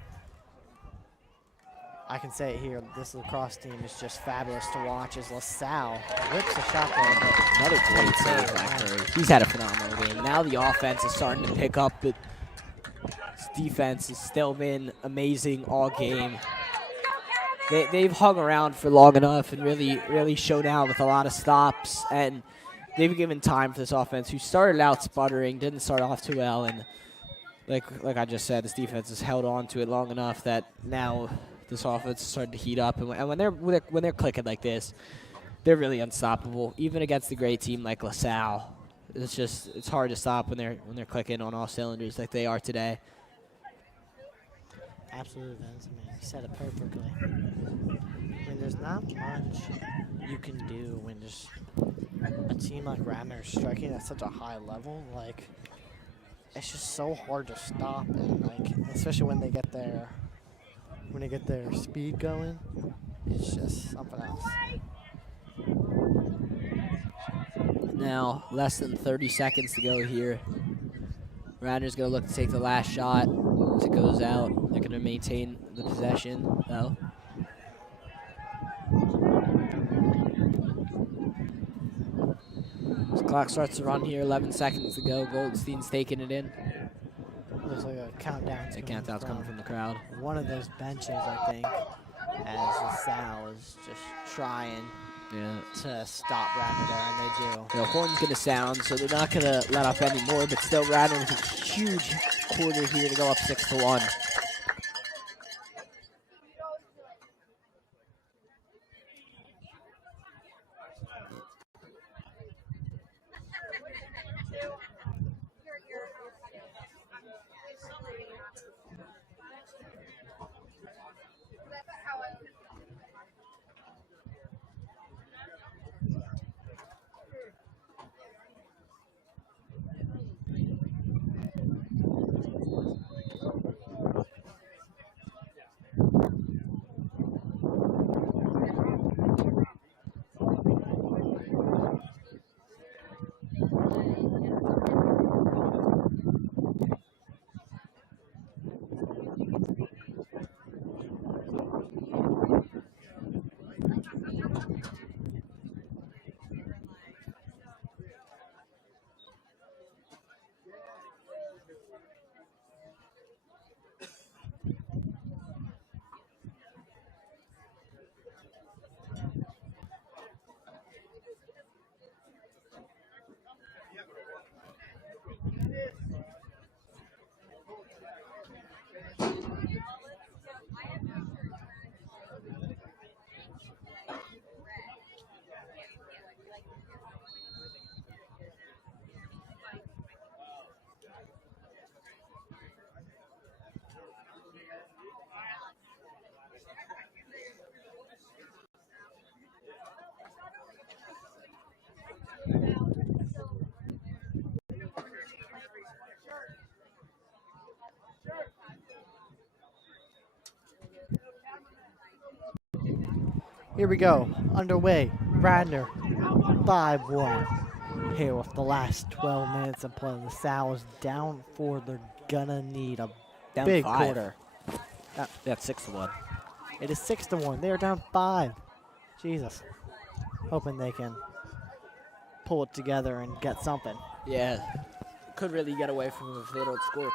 I can say it here, this lacrosse team is just fabulous to watch as LaSalle whips a shot there. But another great save by Curry. He's had a phenomenal game. Now the offense is starting to pick up, but his defense has still been amazing all game. They've hung around for long enough and really shown out with a lot of stops, and they've given time for this offense, who started out sputtering, didn't start off too well, and like I just said, this defense has held on to it long enough that now this offense is starting to heat up, and when they're clicking like this, they're really unstoppable, even against a great team like LaSalle. It's hard to stop when they're clicking on all cylinders like they are today. Absolutely, Vince. I mean, you said it perfectly. I mean, there's not much you can do when just a team like Radnor is striking at such a high level. Like, it's just so hard to stop it. Especially when they get their speed going, it's just something else. Now, less than 30 seconds to go here. Radnor's going to look to take the last shot. As it goes out, they're going to maintain the possession, though. As the clock starts to run here, 11 seconds to go. Goldstein's taking it in. Looks like a countdown. The countdown's coming from the crowd. One of those benches, I think, as the Salle is just trying to stop Radnor there, and they do. The horn's going to sound, so they're not going to let up anymore, but still Radnor with a huge quarter here to go up 6-1. Here we go, underway. Radnor, 5-1. Here with the last 12 minutes of play. The Salle is down 4. They're gonna need a Down big 5. quarter. That's 6-1. It is 6-1. They are down 5. Jesus. Hoping they can pull it together and get something. Yeah, could really get away from them if they don't score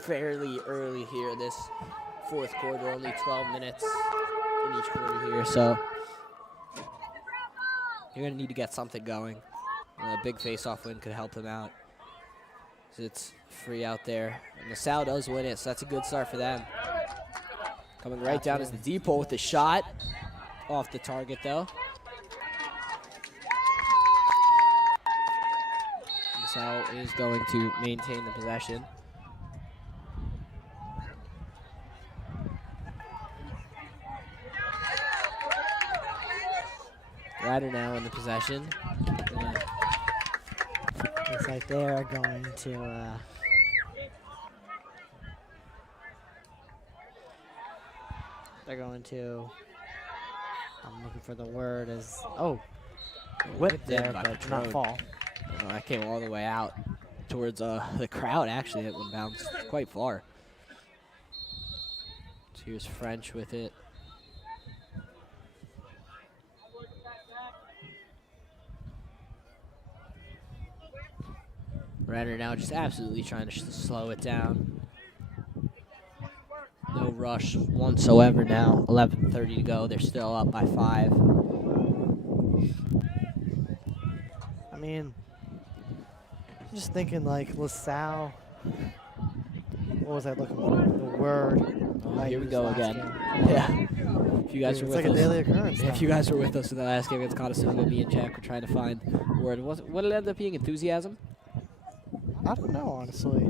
fairly early here this fourth quarter. Only 12 minutes in each quarter here, so you're going to need to get something going. A big face-off win could help them out. So it's free out there. And the Salle does win it, so that's a good start for them. Coming right down is the depot with the shot. Off the target, though. The Salle is going to maintain the possession. Radnor now in the possession. Looks like they are going to I'm looking for the word as whip there, but not fall. Oh, that came all the way out towards the crowd. Actually, it would bounce quite far. So here's French with it. Radnor now just absolutely trying to slow it down. No rush whatsoever now. 11:30 to go. They're still up by 5. I mean, I'm just thinking like LaSalle. What was I looking for? The word. Oh, here we go again. Yeah. If you guys were It's with like us, a daily occurrence. if you guys were with us in the last game against Conestoga, me and Jack were trying to find a word. What did it end up being? Enthusiasm? I don't know, honestly.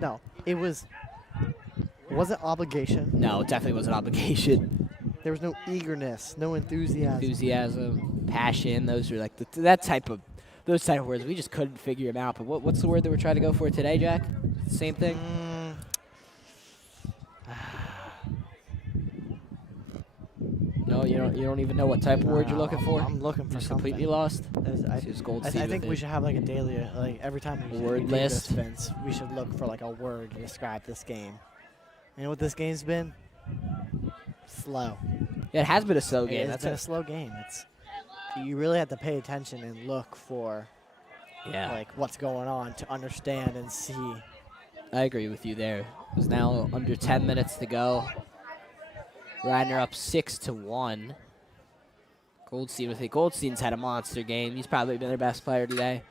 No, it was. Was it obligation? No, it definitely was an obligation. There was no eagerness, no enthusiasm. Enthusiasm, passion. Those are like those type of words. We just couldn't figure them out. But what's the word that we're trying to go for today, Jack? Same thing. No, No, you don't even know what type of word you're looking for. I'm looking for Just something. completely lost. I think we should have like a daily, like every time we Word do list. this, Vince, we should look for like a word to describe this game. You know what this game's been? Slow. Yeah, it has been a slow game. It's been a slow game. You really have to pay attention and look for like what's going on to understand and see. I agree with you there. There's now under 10 minutes to go. Radnor up 6-1. Goldstein with it. Goldstein's had a monster game. He's probably been their best player today.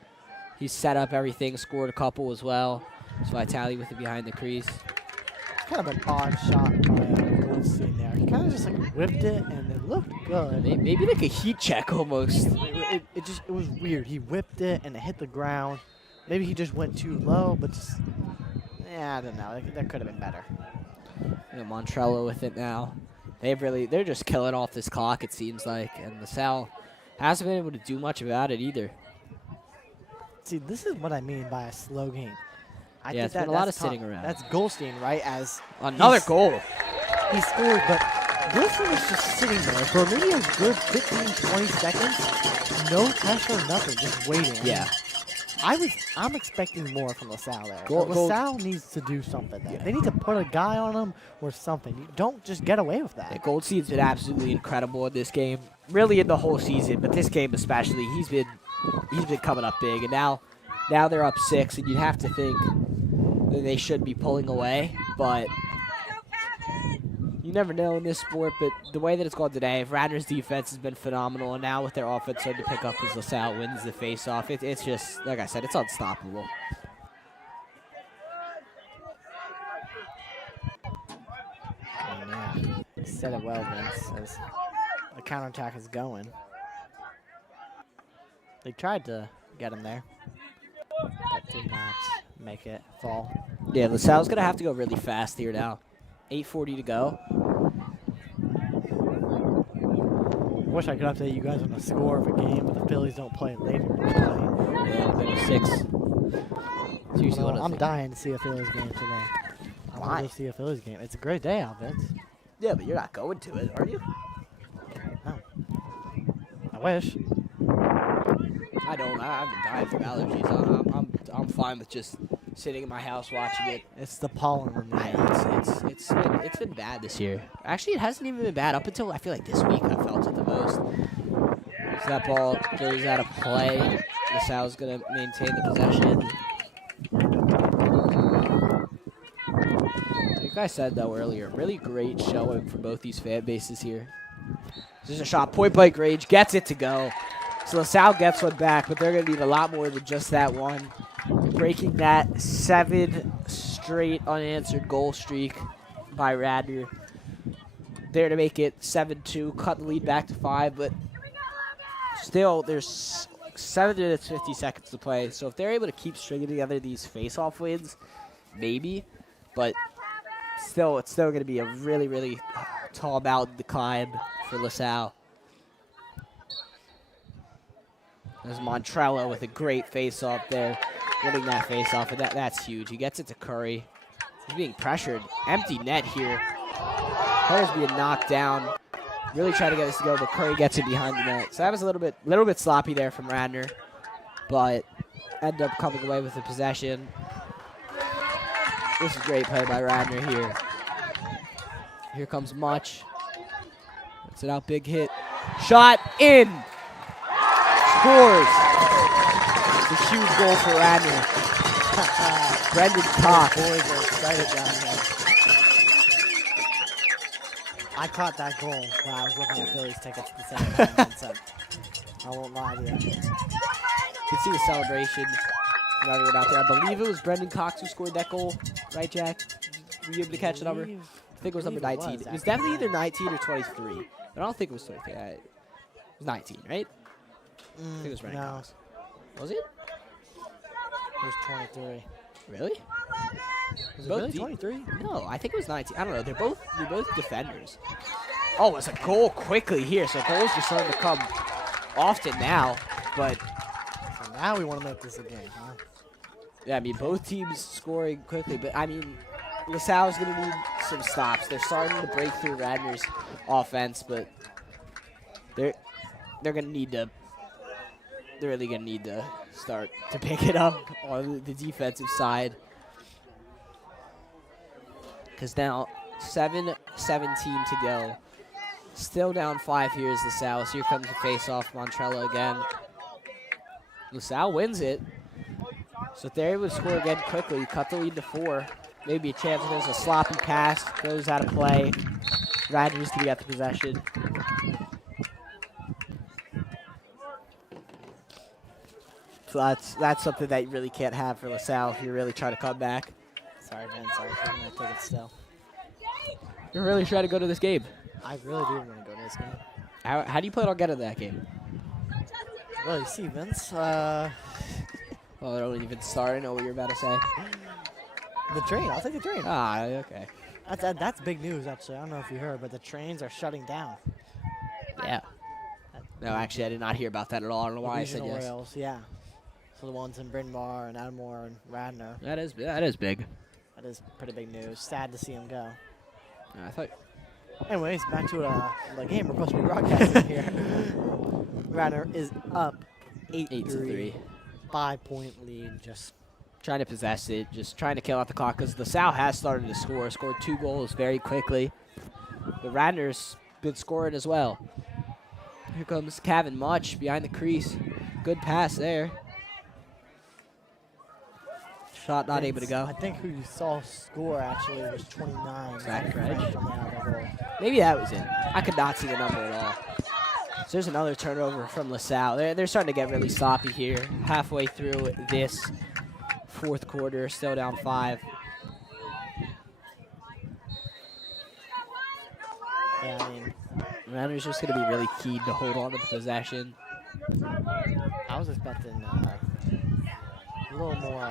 He's set up everything, scored a couple as well. So Vitale with it behind the crease. It's kind of an odd shot by Goldstein there. He kind of just like whipped it and it looked good. Maybe like a heat check almost. It was weird. He whipped it and it hit the ground. Maybe he just went too low, but just, I don't know. That could have been better. Montrello with it now. They're just killing off this clock, it seems like, and LaSalle hasn't been able to do much about it either. See, this is what I mean by a slow game. It's been a lot of sitting around. That's Goldstein, right? As another goal. He scored, but Goldstein was just sitting there for maybe a good 15, 20 seconds. No pressure, nothing, just waiting. Yeah. I'm expecting more from LaSalle there. LaSalle needs to do something there. They need to put a guy on him or something. You don't just get away with that. Yeah, Goldstein's been absolutely incredible in this game, really in the whole season, but this game especially, he's been coming up big, and now they're up 6, and you'd have to think that they should be pulling away, but you never know in this sport. But the way that it's gone today, Radnor's defense has been phenomenal, and now with their offense starting to pick up as LaSalle wins the face-off, it's just, like I said, it's unstoppable. Yeah. You said it well, Vince, as the counterattack is going. They tried to get him there, but did not make it fall. Yeah, LaSalle's going to have to go really fast here now. 8:40 to go. I wish I could update you guys on the score of a game, but the Phillies don't play later tonight. Yeah, they're 6. It's usually one of the I'm things. dying to see a Phillies game today. I want to go see a Phillies game. It's a great day out, Vince. Yeah, but you're not going to it, are you? No. I wish. I don't. I've been dying from allergies. I'm fine with just sitting in my house watching it. It's the pollen in the air. It's been bad this year. Actually, it hasn't even been bad up until I feel like this week I felt it the most. So that ball goes out of play. LaSalle's going to maintain the possession. Like I said, though, earlier, really great showing for both these fan bases here. There's a shot. Point blank range. Gets it to go. So LaSalle gets one back, but they're going to need a lot more than just that one. Breaking that 7 straight unanswered goal streak by Radnor. There to make it 7-2, cut the lead back to 5, but still there's 7 minutes, 50 seconds to play. So if they're able to keep stringing together these face-off wins, maybe, but still, it's still going to be a really, really tall mountain to climb for LaSalle. There's Montrello with a great face-off there, winning that face-off, and that's huge. He gets it to Curry. He's being pressured. Empty net here. Curry's being knocked down. Really trying to get this to go, but Curry gets it behind the net. So that was a little bit sloppy there from Radnor, but ended up coming away with the possession. This is great play by Radnor here. Here comes Much. Puts it out, big hit. Shot in. Scores. It's a huge goal for Radnor. Brendan Cox. Boys are excited down here. I caught that goal when I was looking at Phillies tickets at the same time. So I won't lie to you. You can see the celebration from everyone out there. I believe it was Brendan Cox who scored that goal, right, Jack? Were you able to catch the number? I think it was number 19. It was definitely either 19 or 23. But I don't think it was 23. It was 19, right? I think it was Brendan Cox. Was it? It was 23. Really? Was it really 23? No, I think it was 19. I don't know. They're both defenders. Oh, it's a goal quickly here. So goals are starting to come often now. But so now we want to make this a game, huh? Yeah, I mean, both teams scoring quickly. But, I mean, LaSalle's going to need some stops. They're starting to break through Radnor's offense, but they're gonna need to. They're really gonna need to start to pick it up on the defensive side. Because now 7:17 to go. Still down 5 here is LaSalle. So here comes the face-off. Montrella again. LaSalle wins it. So if they're able to score again quickly, cut the lead to 4. Maybe a chance. There's a sloppy pass. Goes out of play. Radnor's going to get the possession. So that's something that you really can't have for LaSalle if you're really trying to come back. Sorry, man. Sorry for my ticket still. You're really trying to go to this game. I really do want to go to this game. How do you plan on getting to that game? Well, you see, Vince, Well, I don't even start. I know what you're about to say. the train. I'll take the train. Ah, okay. That's big news, actually. I don't know if you heard, but the trains are shutting down. Yeah. No, actually, I did not hear about that at all. I don't know why I said Regional yes. rails, yeah. So the ones in Bryn Mawr and Adamore and Radnor. That is big. That is pretty big news. Sad to see him go. I thought. Anyways, back to the game we're supposed to be broadcasting here. Radnor is up 8-3. 5-point lead. Just Trying to possess it, just trying to kill out the clock because LaSalle has started to score. Scored 2 goals very quickly. The Radnor's been scoring as well. Here comes Kevin Much behind the crease. Good pass there. Shot not able to go. I think who you saw score actually was 29. Zach French French? from the outer goal. Maybe that was it. I could not see the number at all. So there's another turnover from LaSalle. They're starting to get really sloppy here. Halfway through this 4th quarter, still down 5. Yeah, I mean, Radnor's just going to be really keen to hold on to the possession. I was expecting a little more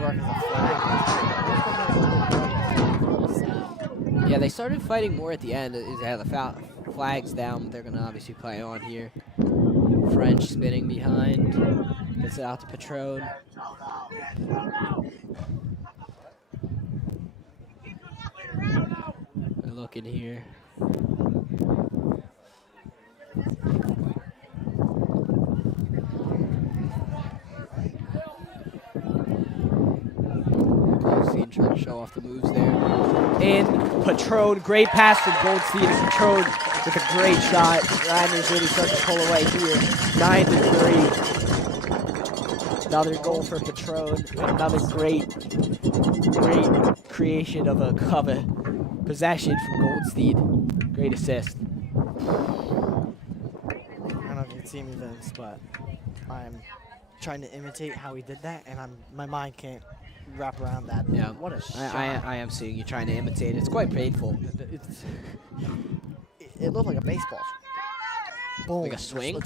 work as a flag. Yeah, they started fighting more at the end. They had the flags down. They're going to obviously play on here. French spinning behind. Gets it out to Patron. They're looking here. Goldstein trying to show off the moves there. And Patron, great pass from Goldstein. And Patron with a great shot. Radnor's really starting to pull away here. 9-3. Another goal for Patron. Another great creation of a possession from Goldstein. Great assist. I don't know if you can see me, Vince, but I'm trying to imitate how he did that, and my mind can't wrap around that. Yeah. What a shot. I am seeing you trying to imitate. It's quite painful. It looked like a baseball. Boom. Like a swing?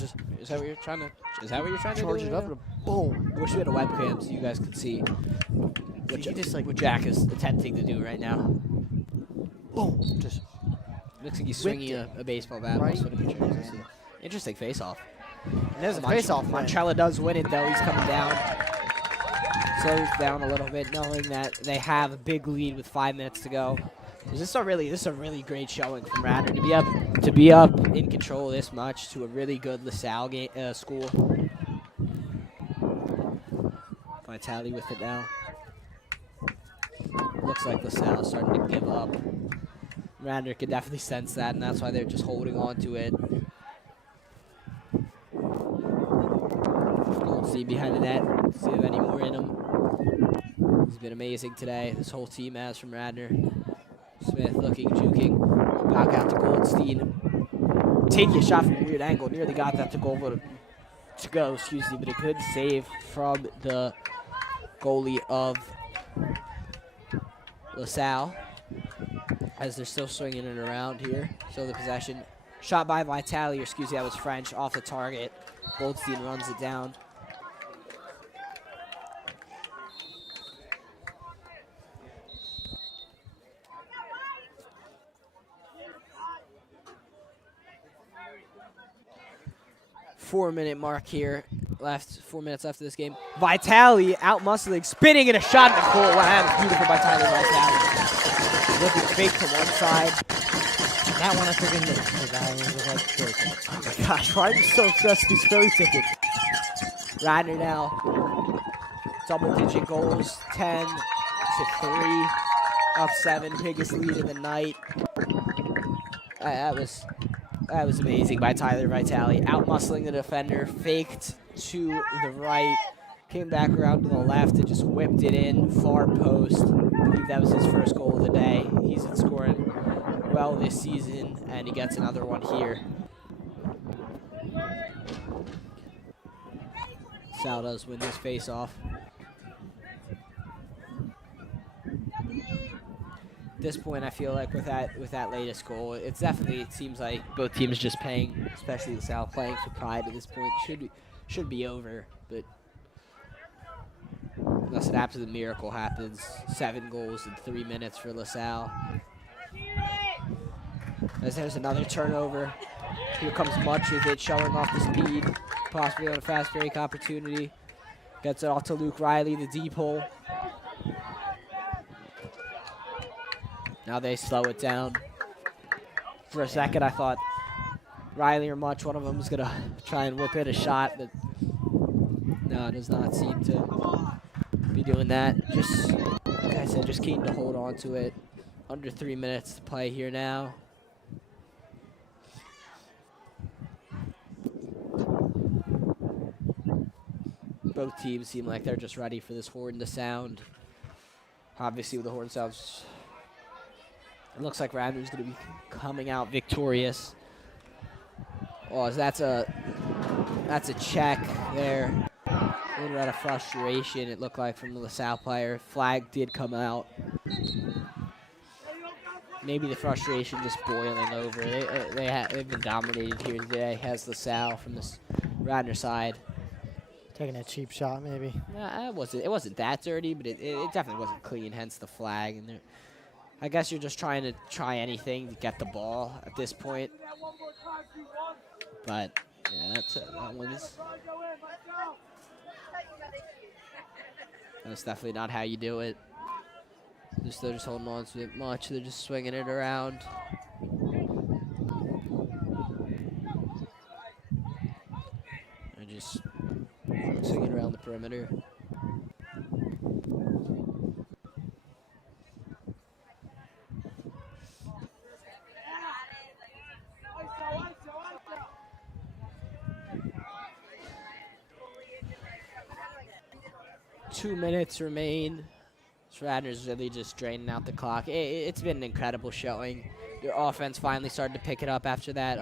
Is that what you're trying to? Is that what you're trying to Charge do? it up and boom. I wish we had a webcam so you guys could see what, you just, like, what Jack is attempting to do right now. Boom. Just Looks like he's swinging a baseball bat. Right. Most of the picture. Interesting face-off. and there's a face-off. Montrella does win it though. He's coming down. Slows down a little bit, knowing that they have a big lead with 5 minutes to go. This is a really great showing from Radnor to be up in control this much to a really good LaSalle school. Vitale with it now. Looks like LaSalle is starting to give up. Radnor can definitely sense that, and that's why they're just holding on to it. Goldstein behind the net. See if any more in him. He's been amazing today. This whole team has from Radnor. Smith looking, juking. Back out to Goldstein. Taking a shot from a weird angle. Nearly got that to go, but a good save from the goalie of LaSalle. As they're still swinging it around here. So the possession. Shot by Vitale, or excuse me, that was French, off the target. Goldstein runs it down. Four-minute mark here. 4 minutes left of this game. Vitale out muscling, spinning in a shot in the goal. Wow, that was beautiful by Tyler Vitale. Looking fake to one side. That one I freaking missed. The guy was like, Philly tickets. Oh my gosh, why are you so obsessed with these Philly tickets? Radnor now, double-digit goals, 10 to 3, up 7, biggest lead of the night. That was amazing by Tyler Vitale. Out-muscling the defender, faked to the right, came back around to the left and just whipped it in, far post. I believe that was his first goal of the day. He's been scoring well this season, and he gets another one here. Salle does win this face-off. At this point, I feel like with that latest goal, it seems like both teams just playing, especially the Salle, playing for pride at this point. Should be over, but unless an absolute miracle happens, 7 goals in 3 minutes for LaSalle. As there's another turnover. Here comes Much with it, showing off the speed, possibly on a fast break opportunity. Gets it off to Luke Riley, the deep hole. Now they slow it down. For a second, I thought Riley or Much, one of them was going to try and whip in a shot, but no, it does not seem to be doing that. Just, like I said, just keen to hold on to it. Under 3 minutes to play here now. Both teams seem like they're just ready for this horn to sound. Obviously, with the horn sounds, it looks like Radnor's going to be coming out victorious. Oh, that's a check there. A little bit of frustration, it looked like, from the LaSalle player. Flag did come out. Maybe the frustration just boiling over. They've been dominated here today as LaSalle from this Radnor side. Taking a cheap shot, maybe. It wasn't that dirty, but it definitely wasn't clean, hence the flag. And I guess you're just trying to try anything to get the ball at this point. But yeah, that's definitely not how you do it. They're just holding on to it much. They're just swinging it around. They're just swinging around the perimeter. Two minutes remain. Radnor's really just draining out the clock. It's been an incredible showing. Their offense finally started to pick it up after that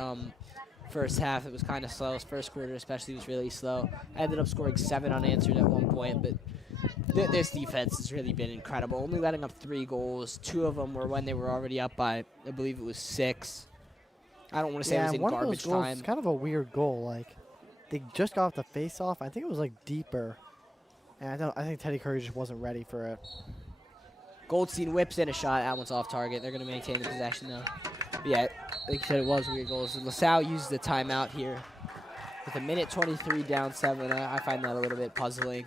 first half. It was kind of slow. First quarter especially was really slow. I ended up scoring 7 unanswered at one point, but this defense has really been incredible. Only letting up 3 goals. 2 of them were when they were already up by, I believe it was 6. I don't want to say it was in one garbage of those goals time. Is kind of a weird goal. Like, they just got off the face-off. I think it was like deeper. And I think Teddy Curry just wasn't ready for it. Goldstein whips in a shot. That one's off target. They're going to maintain the possession, though. But yeah, like you said, it was weird goals. And LaSalle used the timeout here. With a minute 23 down 7, I find that a little bit puzzling.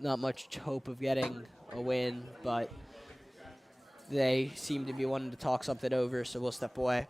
Not much hope of getting a win, but they seem to be wanting to talk something over, so we'll step away.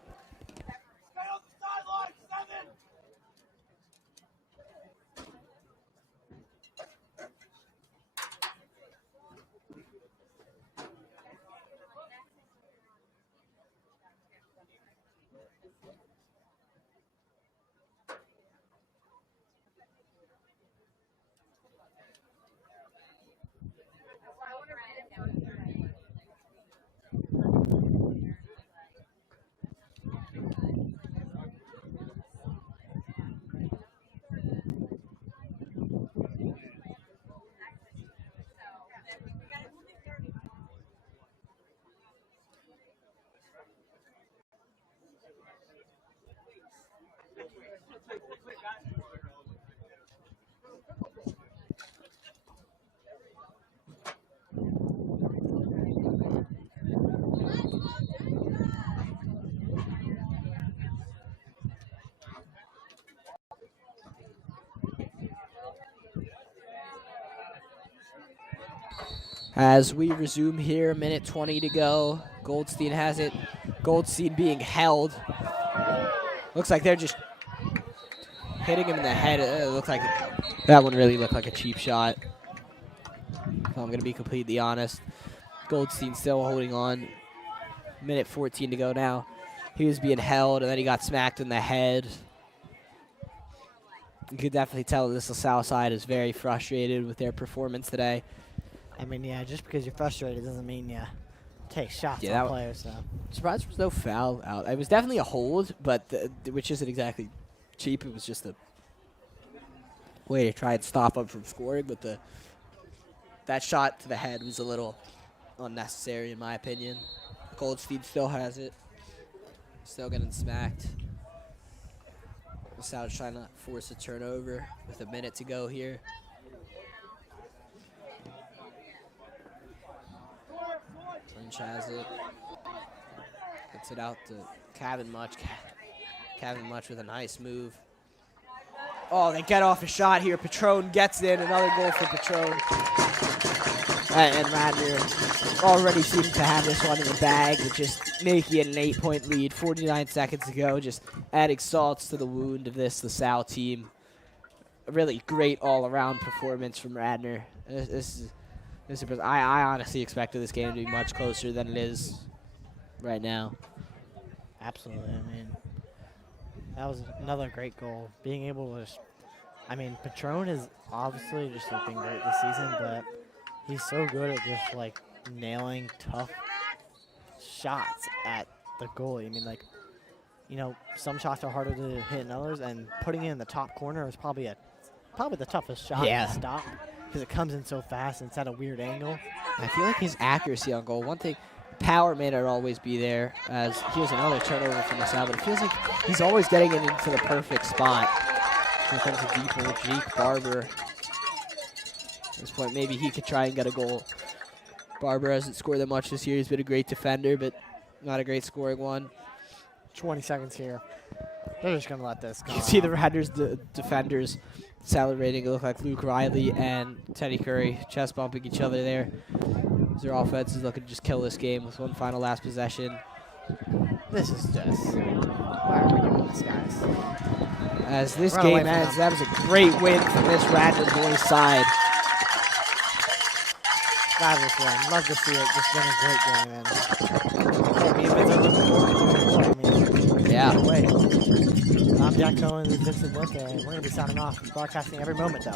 As we resume here, minute 20 to go. Goldstein has it. Goldstein being held. Looks like they're just hitting him in the head. It looks like that one really looked like a cheap shot, if I'm going to be completely honest. Goldstein still holding on. Minute 14 to go now. He was being held, and then he got smacked in the head. You could definitely tell that this LaSalle side is very frustrated with their performance today. I mean, yeah, just because you're frustrated doesn't mean you take shots Yeah, on players. So. Surprised there was no foul out. It was definitely a hold, but which isn't exactly cheap. It was just a way to try and stop him from scoring. But that shot to the head was a little unnecessary, in my opinion. Goldstein still has it. Still getting smacked. LaSalle's trying to force a turnover with a minute to go here. Lynch has it. Gets it out to Kevin Much. Kevin Much with a nice move. Oh, they get off a shot here. Patron gets in. Another goal for Patron. And Radnor already seems to have this one in the bag, with just making it an 8-point lead. 49 seconds to go, just adding salts to the wound of this LaSalle team. A really great all-around performance from Radnor. I honestly expected this game to be much closer than it is right now. Absolutely. I mean, that was another great goal. Being able to, I mean, Patron is obviously just been great this season, but he's so good at just like nailing tough shots at the goalie. I mean, like, you know, some shots are harder to hit than others, and putting it in the top corner is probably the toughest shot to stop, because it comes in so fast and it's at a weird angle. I feel like his accuracy on goal, one thing, power may not always be there, as here's another turnover from LaSalle, but it feels like he's always getting it into the perfect spot. Here comes a deep one with Jake Barber. At this point, maybe he could try and get a goal. Barber hasn't scored that much this year. He's been a great defender, but not a great scoring one. 20 seconds here. They're just going to let this go. You can see the Radnors defenders celebrating. It looked like Luke Riley and Teddy Curry chest bumping each other there. Their offense is looking to just kill this game with one final last possession. This is just, why are we doing this, guys? As this game ends, that was a great win from this Radnor boys side. Fabulous win. Love to see it. Just been a great game, man. I mean, it's looking forward to it. I mean, yeah. Wait. I'm Jack Cohen, Vincent Wick, and we're going to be signing off and broadcasting every moment, though.